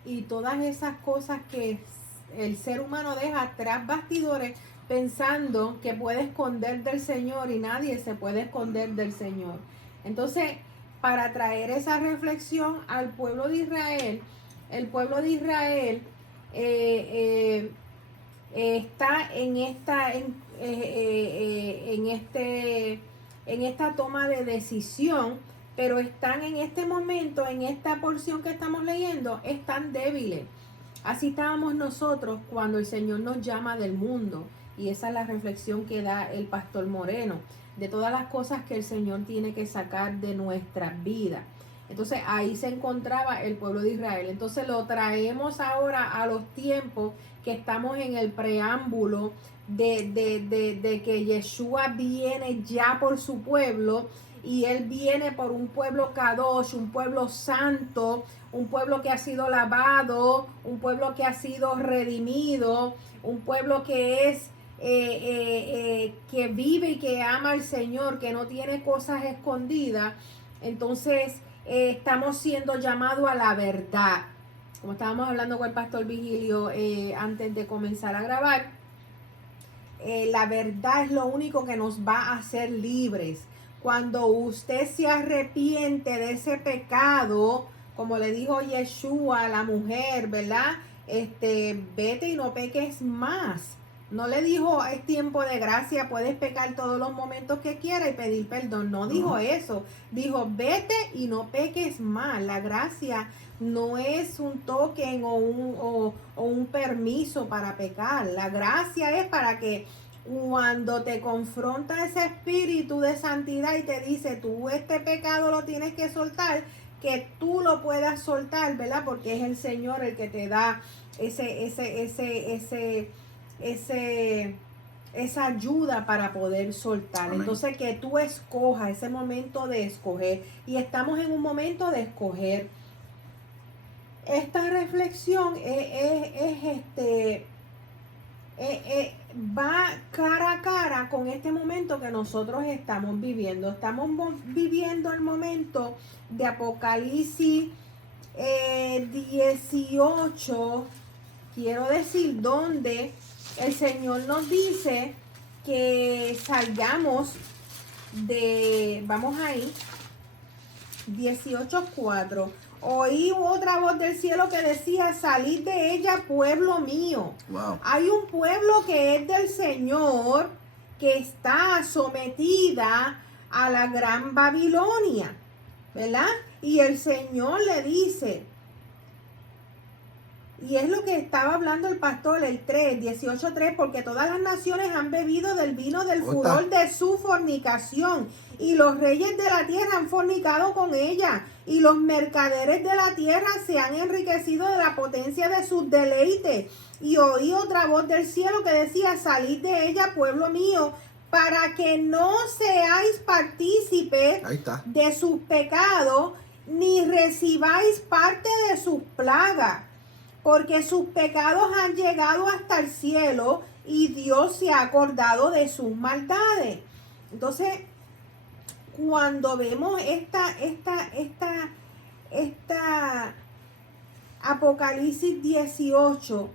y todas esas cosas que el ser humano deja tras bastidores pensando que puede esconder del Señor, y nadie se puede esconder del Señor. Entonces, para traer esa reflexión al pueblo de Israel, el pueblo de Israel está en esta toma de decisión, pero están en este momento, en esta porción que estamos leyendo, están débiles. Así estábamos nosotros cuando el Señor nos llama del mundo, y esa es la reflexión que da el pastor Moreno, de todas las cosas que el Señor tiene que sacar de nuestras vidas. Entonces ahí se encontraba el pueblo de Israel. Entonces lo traemos ahora a los tiempos que estamos en el preámbulo de que Yeshua viene ya por su pueblo, y Él viene por un pueblo kadosh, un pueblo santo, un pueblo que ha sido lavado, un pueblo que ha sido redimido, un pueblo que es que vive y que ama al Señor, que no tiene cosas escondidas. Entonces estamos siendo llamados a la verdad, como estábamos hablando con el pastor Vigilio antes de comenzar a grabar. La verdad es lo único que nos va a hacer libres. Cuando usted se arrepiente de ese pecado, como le dijo Yeshua a la mujer, ¿verdad? Vete y no peques más. No le dijo, es tiempo de gracia, puedes pecar todos los momentos que quieras y pedir perdón. No dijo eso. Dijo, vete y no peques más. La gracia no es un token o un permiso para pecar. La gracia es para que cuando te confronta ese espíritu de santidad y te dice, tú este pecado lo tienes que soltar, que tú lo puedas soltar, ¿verdad? Porque es el Señor el que te da esa ayuda para poder soltar. Amén. Entonces que tú escojas ese momento de escoger, y estamos en un momento de escoger. esta reflexión va cara a cara con este momento que nosotros estamos viviendo. Estamos viviendo el momento de Apocalipsis 18, quiero decir, donde el Señor nos dice que salgamos vamos ahí, 18:4. Oí otra voz del cielo que decía: salid de ella, pueblo mío. Wow. Hay un pueblo que es del Señor, que está sometida a la gran Babilonia, ¿verdad? Y el Señor le dice, y es lo que estaba hablando el pastor, el 18:3, porque todas las naciones han bebido del vino del furor de su fornicación, y los reyes de la tierra han fornicado con ella, y los mercaderes de la tierra se han enriquecido de la potencia de sus deleites. Y oí otra voz del cielo que decía: salid de ella, pueblo mío, para que no seáis partícipes de sus pecados, ni recibáis parte de sus plagas, porque sus pecados han llegado hasta el cielo y Dios se ha acordado de sus maldades. Entonces, cuando vemos esta Apocalipsis 18,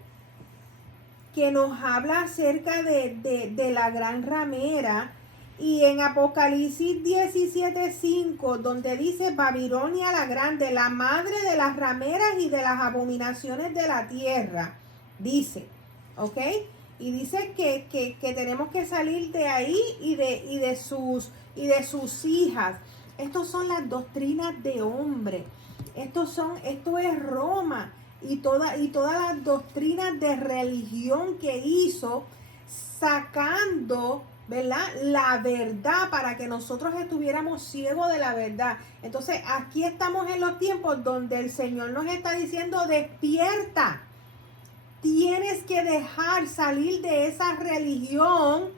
que nos habla acerca de la gran ramera, y en Apocalipsis 17:5, donde dice: Babilonia la grande, la madre de las rameras y de las abominaciones de la tierra, dice, ¿ok? Y dice que tenemos que salir de ahí y de sus hijas. Estos son las doctrinas de hombre. Esto es Roma y todas las doctrinas de religión que hizo, sacando, ¿verdad?, la verdad, para que nosotros estuviéramos ciegos de la verdad. Entonces, aquí estamos en los tiempos donde el Señor nos está diciendo: despierta. Tienes que dejar salir de esa religión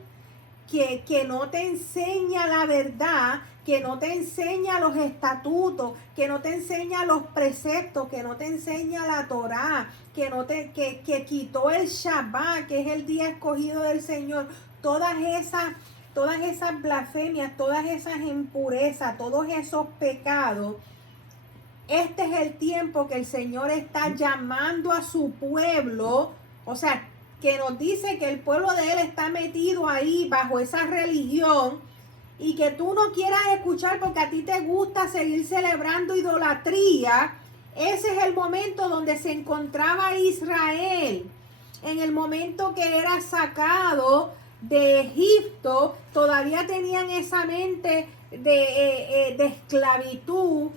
que no te enseña la verdad, que no te enseña los estatutos, que no te enseña los preceptos, que no te enseña la Torá, que quitó el Shabbat, que es el día escogido del Señor. Todas esas blasfemias, todas esas impurezas, todos esos pecados. Este es el tiempo que el Señor está llamando a su pueblo, o sea, que nos dice que el pueblo de Él está metido ahí bajo esa religión, y que tú no quieras escuchar porque a ti te gusta seguir celebrando idolatría. Ese es el momento donde se encontraba Israel. En el momento que era sacado de Egipto, todavía tenían esa mente de esclavitud.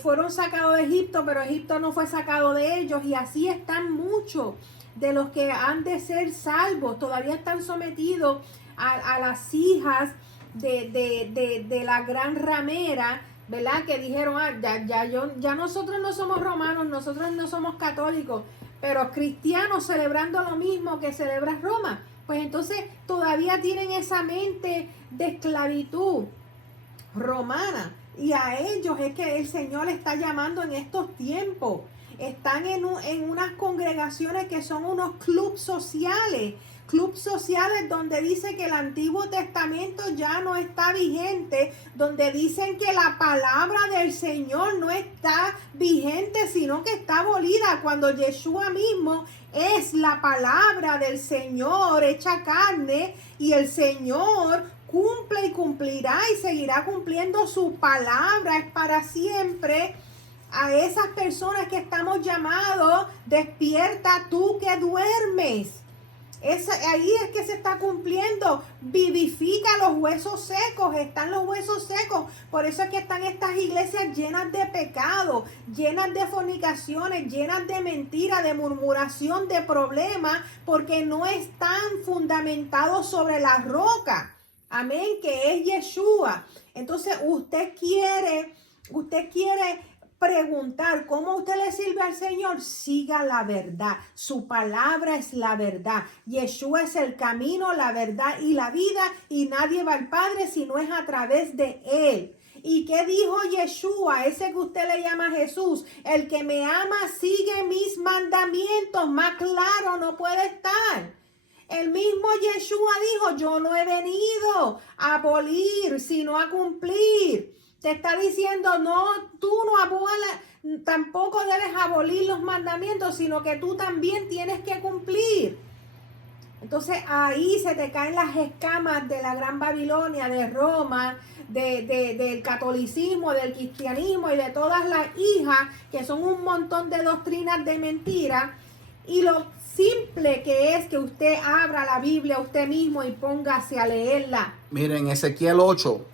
Fueron sacados de Egipto, pero Egipto no fue sacado de ellos, y así están muchos de los que han de ser salvos. Todavía están sometidos a las hijas de la gran ramera, ¿verdad? Que dijeron: ya nosotros no somos romanos, nosotros no somos católicos, pero cristianos celebrando lo mismo que celebra Roma. Pues entonces todavía tienen esa mente de esclavitud romana, y a ellos es que el Señor está llamando en estos tiempos. Están en unas congregaciones que son unos clubes sociales donde dice que el Antiguo Testamento ya no está vigente, donde dicen que la palabra del Señor no está vigente, sino que está abolida, cuando Yeshua mismo es la palabra del Señor hecha carne, y el Señor cumple y cumplirá y seguirá cumpliendo su palabra, es para siempre. A esas personas que estamos llamados: despierta tú que duermes. Ahí es que se está cumpliendo. Vivifica los huesos secos. Están los huesos secos. Por eso es que están estas iglesias llenas de pecado, llenas de fornicaciones, llenas de mentiras, de murmuración, de problemas, porque no están fundamentados sobre la roca. Amén, que es Yeshua. Entonces usted quiere preguntar cómo usted le sirve al Señor. Siga la verdad. Su palabra es la verdad. Yeshua es el camino, la verdad y la vida, y nadie va al Padre si no es a través de Él. ¿Y qué dijo Yeshua, ese que usted le llama Jesús? El que me ama sigue mis mandamientos. Más claro no puede estar. El mismo Yeshua dijo, yo no he venido a abolir, sino a cumplir. Te está diciendo, no, tú no abolas, tampoco debes abolir los mandamientos, sino que tú también tienes que cumplir. Entonces ahí se te caen las escamas de la Gran Babilonia, de Roma, del catolicismo, del cristianismo y de todas las hijas, que son un montón de doctrinas de mentira. Y lo simple que es que usted abra la Biblia usted mismo y póngase a leerla. Miren, Ezequiel 8,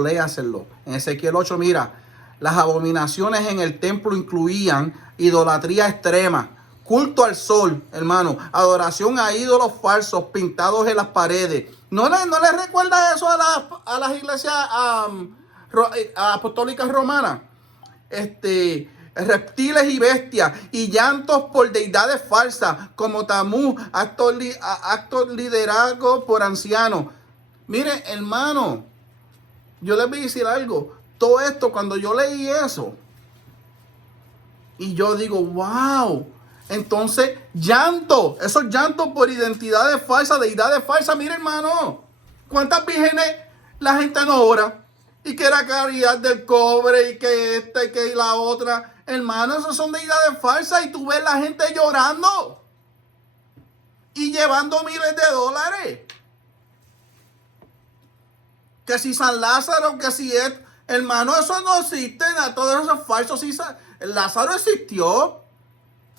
léaselo. En Ezequiel 8, mira, las abominaciones en el templo incluían idolatría extrema, culto al sol, hermano, adoración a ídolos falsos pintados en las paredes. ¿No le recuerda eso a las iglesias apostólicas romanas? Reptiles y bestias y llantos por deidades falsas como Tamuz, actos liderazgo por ancianos. Mire, hermano, yo les voy a decir algo. Todo esto, cuando yo leí eso, y yo digo, wow. Entonces, esos llantos por identidades falsas, deidades falsas. Mire, hermano, ¿cuántas vírgenes la gente no ora? Y que la caridad del cobre, y que esta, y que la otra. Hermano, esas son deidades falsas, y tú ves la gente llorando y llevando miles de dólares. Que si San Lázaro, que si es, hermano, eso no existe, todo eso es falso. Sí, Lázaro existió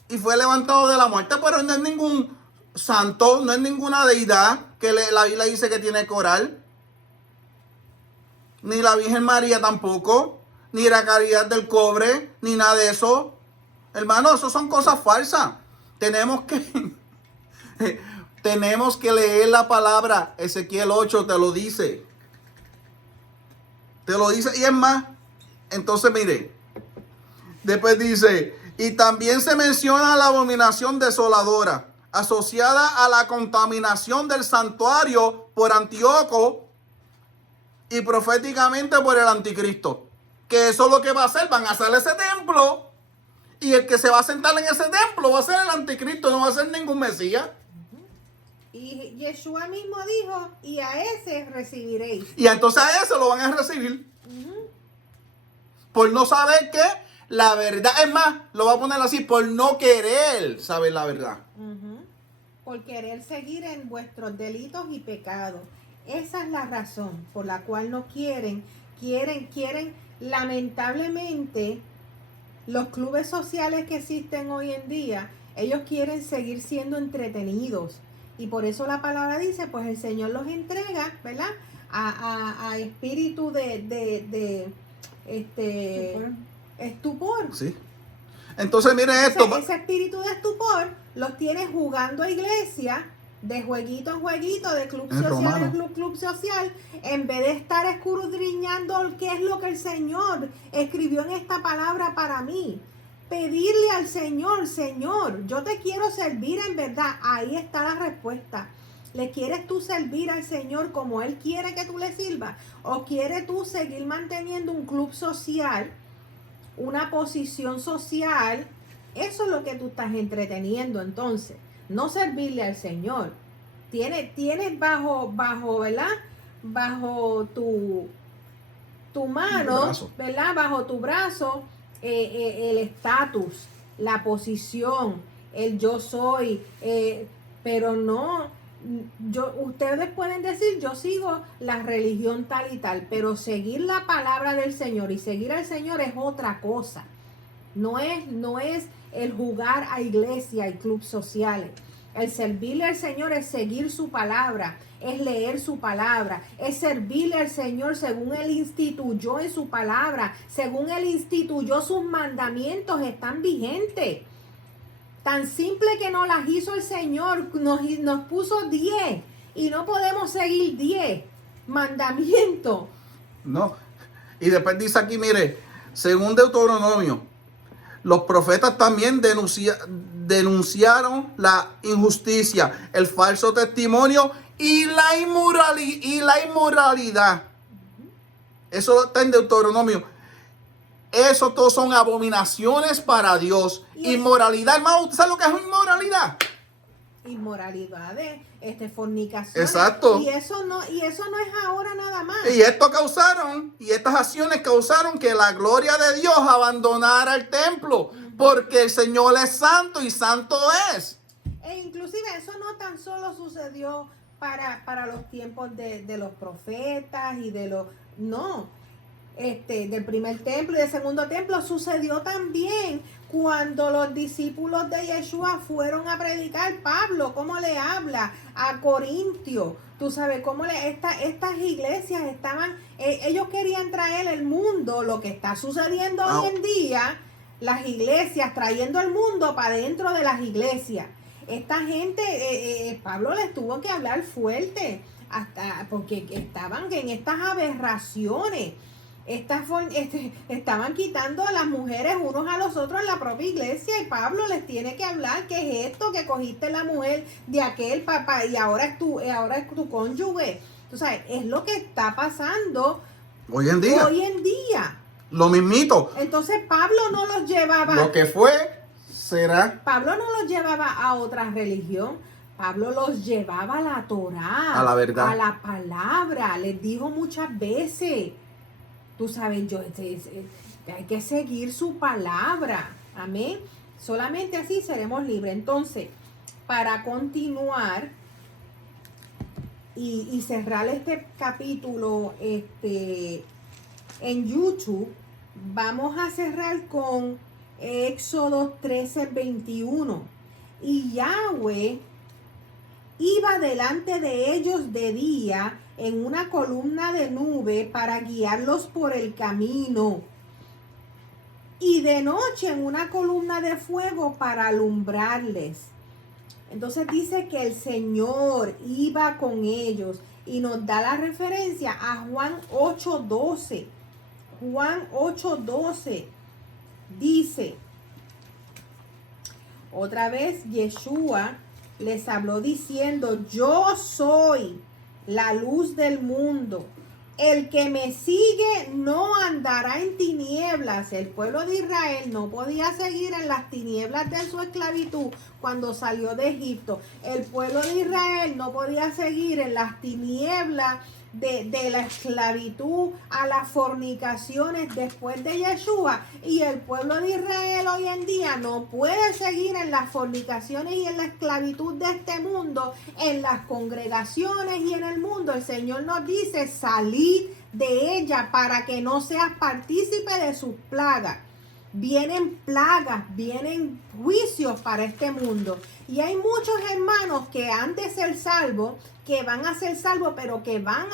y fue levantado de la muerte, pero no es ningún santo, no es ninguna deidad que la Biblia dice que tiene que orar. Ni la Virgen María tampoco, ni la caridad del cobre, ni nada de eso. Hermano, eso son cosas falsas. Tenemos que leer la palabra. Ezequiel 8 te lo dice. Te lo dice. Y es más, entonces mire, después dice, y también se menciona la abominación desoladora, asociada a la contaminación del santuario por Antíoco y proféticamente por el anticristo. Que eso es lo que va a hacer. Van a hacer ese templo, y el que se va a sentar en ese templo va a ser el anticristo, no va a ser ningún Mesías. Y Yeshua mismo dijo, y a ese recibiréis. Y entonces a ese lo van a recibir. Por no saber que la verdad, es más, lo va a poner así, por no querer saber la verdad. Por querer seguir en vuestros delitos y pecados. Esa es la razón por la cual no quieren, lamentablemente, los clubes sociales que existen hoy en día, ellos quieren seguir siendo entretenidos. Y por eso la palabra dice, pues el Señor los entrega, ¿verdad? A espíritu de estupor. Sí. Entonces, mire esto. Ese espíritu de estupor los tiene jugando a iglesia, de jueguito en jueguito, de club social en club social, en vez de estar escudriñando qué es lo que el Señor escribió en esta palabra para mí. Pedirle al Señor, Señor, yo te quiero servir en verdad. Ahí está la respuesta. ¿Le quieres tú servir al Señor como Él quiere que tú le sirvas? ¿O quieres tú seguir manteniendo un club social, una posición social? Eso es lo que tú estás entreteniendo entonces. No servirle al Señor. Tienes bajo, ¿verdad? Bajo tu mano, ¿verdad? Bajo tu brazo, el estatus, la posición, el yo soy, pero no, ustedes pueden decir, yo sigo la religión tal y tal, pero seguir la palabra del Señor y seguir al Señor es otra cosa. No es el jugar a iglesia y clubes sociales. El servirle al Señor es seguir su palabra, es leer su palabra, es servirle al Señor según Él instituyó en su palabra, según Él instituyó sus mandamientos, están vigentes. Tan simple que nos las hizo el Señor, nos puso 10 y no podemos seguir 10 mandamientos. No, y después dice aquí, mire, según Deuteronomio, los profetas también denunciaron la injusticia, el falso testimonio y la inmoralidad. Eso está en Deuteronomio. Eso todos son abominaciones para Dios. Inmoralidad, hermano. ¿Usted sabe lo que es inmoralidad? Inmoralidades, fornicación. Exacto. Y eso no es ahora nada más. Y estas acciones causaron que la gloria de Dios abandonara el templo. Porque el Señor es santo y santo es. E inclusive eso no tan solo sucedió para los tiempos de los profetas y de los... No, del primer templo y del segundo templo, sucedió también cuando los discípulos de Yeshua fueron a predicar. Pablo, ¿cómo le habla a Corintio? Tú sabes cómo estas iglesias estaban, ellos querían traer el mundo, lo que está sucediendo hoy en día, las iglesias trayendo el mundo para dentro de las iglesias. Esta gente, Pablo les tuvo que hablar fuerte, hasta porque estaban en estas aberraciones. Estaban quitando a las mujeres unos a los otros en la propia iglesia, y Pablo les tiene que hablar. ¿Qué es esto? Que cogiste la mujer de aquel papá y ahora es tu cónyuge. Tú sabes, es lo que está pasando hoy en día. Lo mismito. Entonces Pablo no los llevaba. Lo que fue, será. Pablo no los llevaba a otra religión. Pablo los llevaba a la Torá, a la verdad, a la palabra. Les dijo muchas veces, tú sabes, hay que seguir su palabra. Amén. Solamente así seremos libres. Entonces, para continuar y cerrar este capítulo en YouTube, vamos a cerrar con Éxodo 13:21. Y Yahweh iba delante de ellos de día en una columna de nube para guiarlos por el camino, y de noche en una columna de fuego para alumbrarles. Entonces dice que el Señor iba con ellos, y nos da la referencia a Juan 8:12. Juan 8:12 dice, otra vez Yeshua les habló diciendo: yo soy la luz del mundo. El que me sigue no andará en tinieblas. El pueblo de Israel no podía seguir en las tinieblas de su esclavitud cuando salió de Egipto. El pueblo de Israel no podía seguir en las tinieblas de la esclavitud a las fornicaciones después de Yeshua. Y el pueblo de Israel hoy en día no puede seguir en las fornicaciones y en la esclavitud de este mundo, en las congregaciones y en el mundo. El Señor nos dice: salid de ella para que no seas partícipe de sus plagas. Vienen plagas, vienen juicios para este mundo. Y hay muchos hermanos que han de ser salvos, que van a ser salvos, pero que van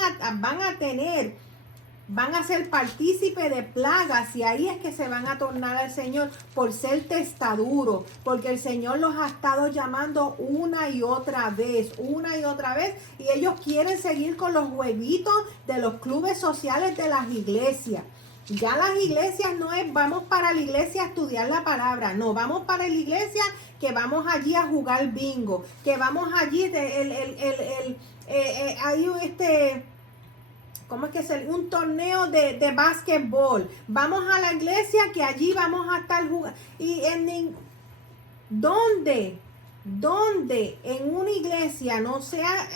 a ser partícipes de plagas, y ahí es que se van a tornar al Señor por ser testaduros, porque el Señor los ha estado llamando una y otra vez, y ellos quieren seguir con los jueguitos de los clubes sociales de las iglesias. Ya las iglesias no es vamos para la iglesia a estudiar la palabra, no, vamos para la iglesia que vamos allí a jugar bingo, que vamos allí hay ¿cómo es que es? Un torneo de básquetbol. Vamos a la iglesia que allí vamos a estar jugando. Y ¿dónde en una iglesia no sea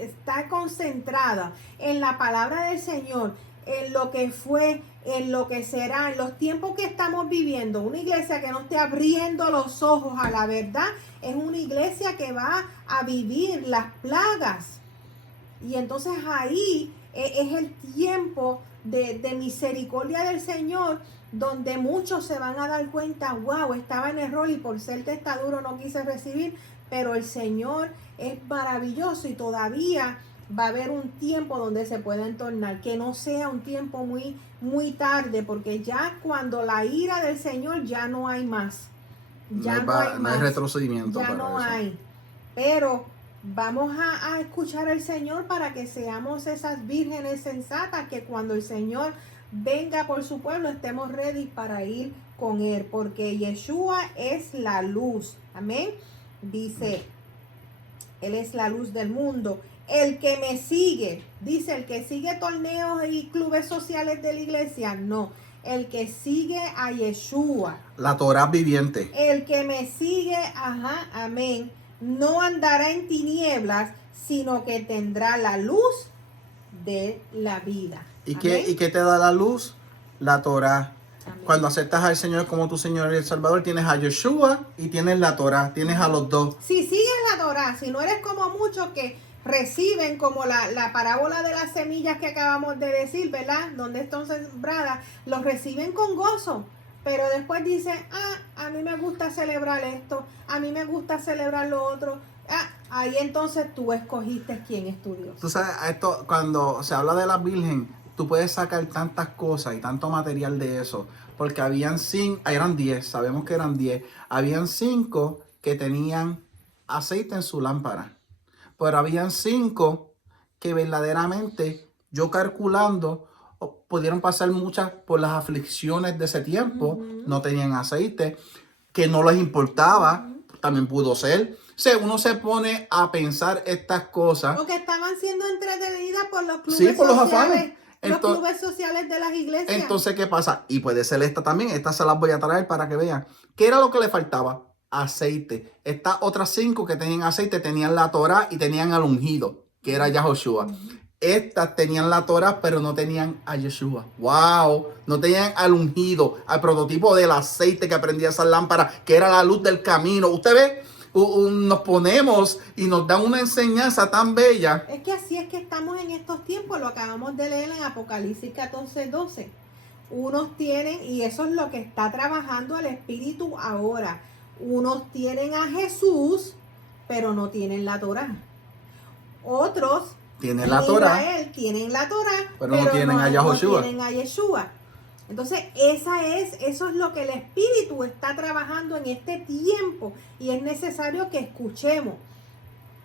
está concentrada en la palabra del Señor, en lo que fue, en lo que será, en los tiempos que estamos viviendo? Una iglesia que no esté abriendo los ojos a la verdad es una iglesia que va a vivir las plagas. Y entonces ahí es el tiempo de misericordia del Señor, donde muchos se van a dar cuenta: wow, estaba en error y por ser testaduro no quise recibir. Pero el Señor es maravilloso, y todavía va a haber un tiempo donde se pueden tornar, que no sea un tiempo muy, muy tarde, porque ya cuando la ira del Señor ya no hay más. Ya no hay más. No hay retrocedimiento. Ya no hay. Pero vamos a escuchar al Señor para que seamos esas vírgenes sensatas, que cuando el Señor venga por su pueblo estemos ready para ir con Él, porque Yeshua es la luz. Amén. Dice: Él es la luz del mundo. el que me sigue, dice el que sigue torneos y clubes sociales de la iglesia, no, el que sigue a Yeshua, La Torá viviente. el que me sigue, amén, no andará en tinieblas, sino que tendrá la luz de la vida. ¿Y qué te da la luz? La Torá. Amén. Cuando aceptas al Señor como tu Señor y el Salvador, tienes a Yeshua y tienes la Torá, tienes a los dos. Si sigues la Torá, si no eres como muchos que reciben como la parábola de las semillas que acabamos de decir, ¿verdad? Donde están sembradas, los reciben con gozo, pero después dicen, a mí me gusta celebrar esto, a mí me gusta celebrar lo otro. Ahí entonces tú escogiste quién es tu Dios. Tú sabes, esto, cuando se habla de la Virgen, tú puedes sacar tantas cosas y tanto material de eso, porque eran 10, sabemos que eran 10, habían 5 que tenían aceite en su lámpara. Pero habían 5 que verdaderamente, yo calculando, pudieron pasar muchas por las aflicciones de ese tiempo, no tenían aceite, que no les importaba, también pudo ser. O sea, uno se pone a pensar estas cosas. O que estaban siendo entretenidas por los clubes Sí, por los sociales, afanes. los clubes sociales de las iglesias. Entonces, ¿qué pasa? Y puede ser esta también, esta se las voy a traer para que vean. ¿Qué era lo que le faltaba? Aceite. Estas otras 5 que tenían aceite tenían la Torá y tenían al ungido, que era Yahoshua. Estas tenían la Torá, pero no tenían a Yeshua. ¡Wow! No tenían al ungido, al prototipo del aceite que prendía esa lámpara, que era la luz del camino. Usted ve, nos ponemos y nos dan una enseñanza tan bella. Es que así es que estamos en estos tiempos, lo acabamos de leer en Apocalipsis 14:12. Unos tienen, y eso es lo que está trabajando el Espíritu ahora, unos tienen a Jesús, pero no tienen la Torá. Otros tienen la Torá, Israel tienen la Torá, pero no tienen a Yahoshua. No tienen a Yeshua. Entonces, eso es lo que el Espíritu está trabajando en este tiempo y es necesario que escuchemos.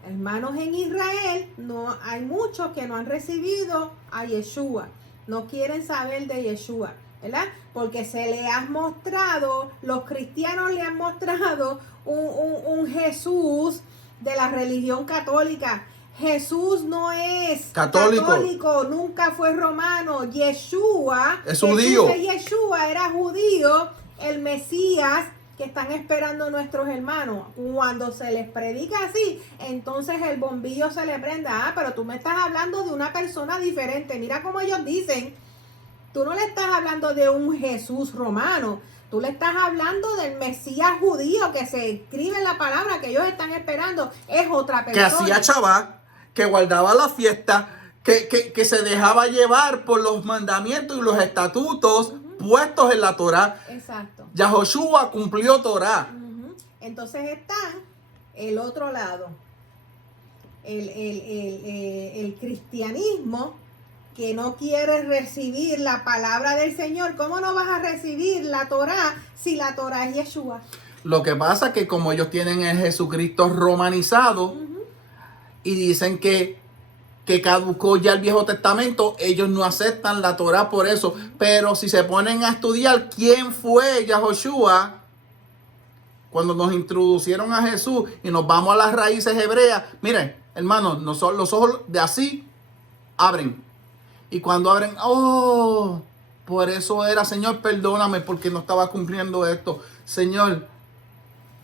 Hermanos, en Israel no hay muchos que no han recibido a Yeshua, no quieren saber de Yeshua, ¿verdad? Porque se le ha mostrado, los cristianos le han mostrado un Jesús de la religión católica. Jesús no es católico, nunca fue romano. Yeshua es judío. Yeshua era judío, el Mesías que están esperando nuestros hermanos. Cuando se les predica así, entonces el bombillo se le prende. Pero tú me estás hablando de una persona diferente. Mira cómo ellos dicen. Tú no le estás hablando de un Jesús romano. Tú le estás hablando del Mesías judío que se escribe en la palabra que ellos están esperando. Es otra persona. Que hacía Shabbat, que guardaba la fiesta, que se dejaba llevar por los mandamientos y los estatutos puestos en la Torá. Exacto. Yahoshua cumplió Torá. Entonces está el otro lado. El cristianismo que no quiere recibir la palabra del Señor. ¿Cómo no vas a recibir la Torá si la Torá es Yeshua? Lo que pasa es que como ellos tienen el Jesucristo romanizado y dicen que caducó ya el Viejo Testamento, ellos no aceptan la Torá por eso. Pero si se ponen a estudiar quién fue Yahoshua, cuando nos introducieron a Jesús y nos vamos a las raíces hebreas, miren, hermanos, los ojos de así abren. Y cuando abren, por eso era, Señor, perdóname porque no estaba cumpliendo esto. Señor,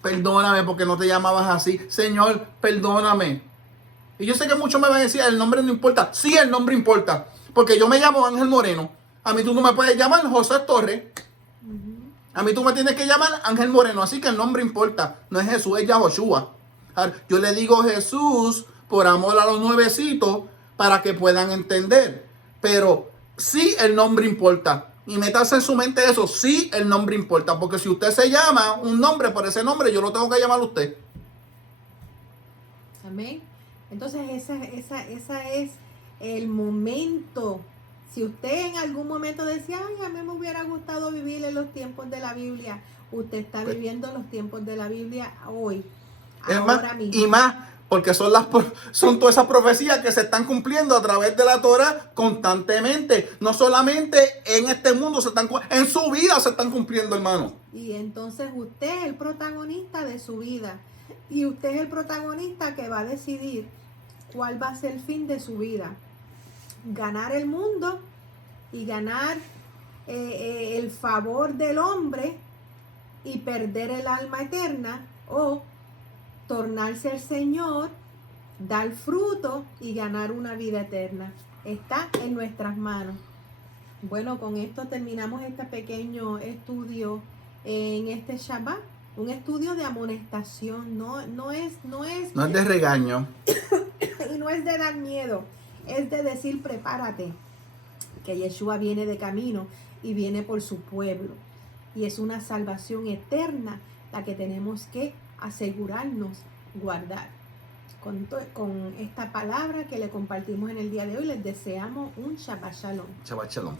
perdóname porque no te llamabas así. Señor, perdóname. Y yo sé que muchos me van a decir, el nombre no importa. Sí, el nombre importa. Porque yo me llamo Ángel Moreno. A mí tú no me puedes llamar José Torres. A mí tú me tienes que llamar Ángel Moreno. Así que el nombre importa. No es Jesús, es Yahoshua. Yo le digo Jesús por amor a los nuevecitos para que puedan entender. Pero sí el nombre importa. Y métase en su mente eso. Sí el nombre importa. Porque si usted se llama un nombre, por ese nombre yo lo tengo que llamar a usted. Amén. Entonces esa es el momento. Si usted en algún momento decía, a mí me hubiera gustado vivir en los tiempos de la Biblia, usted está viviendo los tiempos de la Biblia hoy, ahora mismo. Y más, porque son todas esas profecías que se están cumpliendo a través de la Torá constantemente. No solamente en este mundo, en su vida se están cumpliendo, hermano. Y entonces usted es el protagonista de su vida. Y usted es el protagonista que va a decidir cuál va a ser el fin de su vida. Ganar el mundo y ganar el favor del hombre y perder el alma eterna, o tornarse al Señor, dar fruto y ganar una vida eterna. Está en nuestras manos. Bueno, con esto terminamos este pequeño estudio en este Shabbat. Un estudio de amonestación, no es de regaño. y no es de dar miedo, es de decir prepárate, que Yeshua viene de camino y viene por su pueblo. Y es una salvación eterna la que tenemos que asegurarnos guardar. Con esta palabra que le compartimos en el día de hoy, les deseamos un Shabbat Shalom. Shabbat Shalom.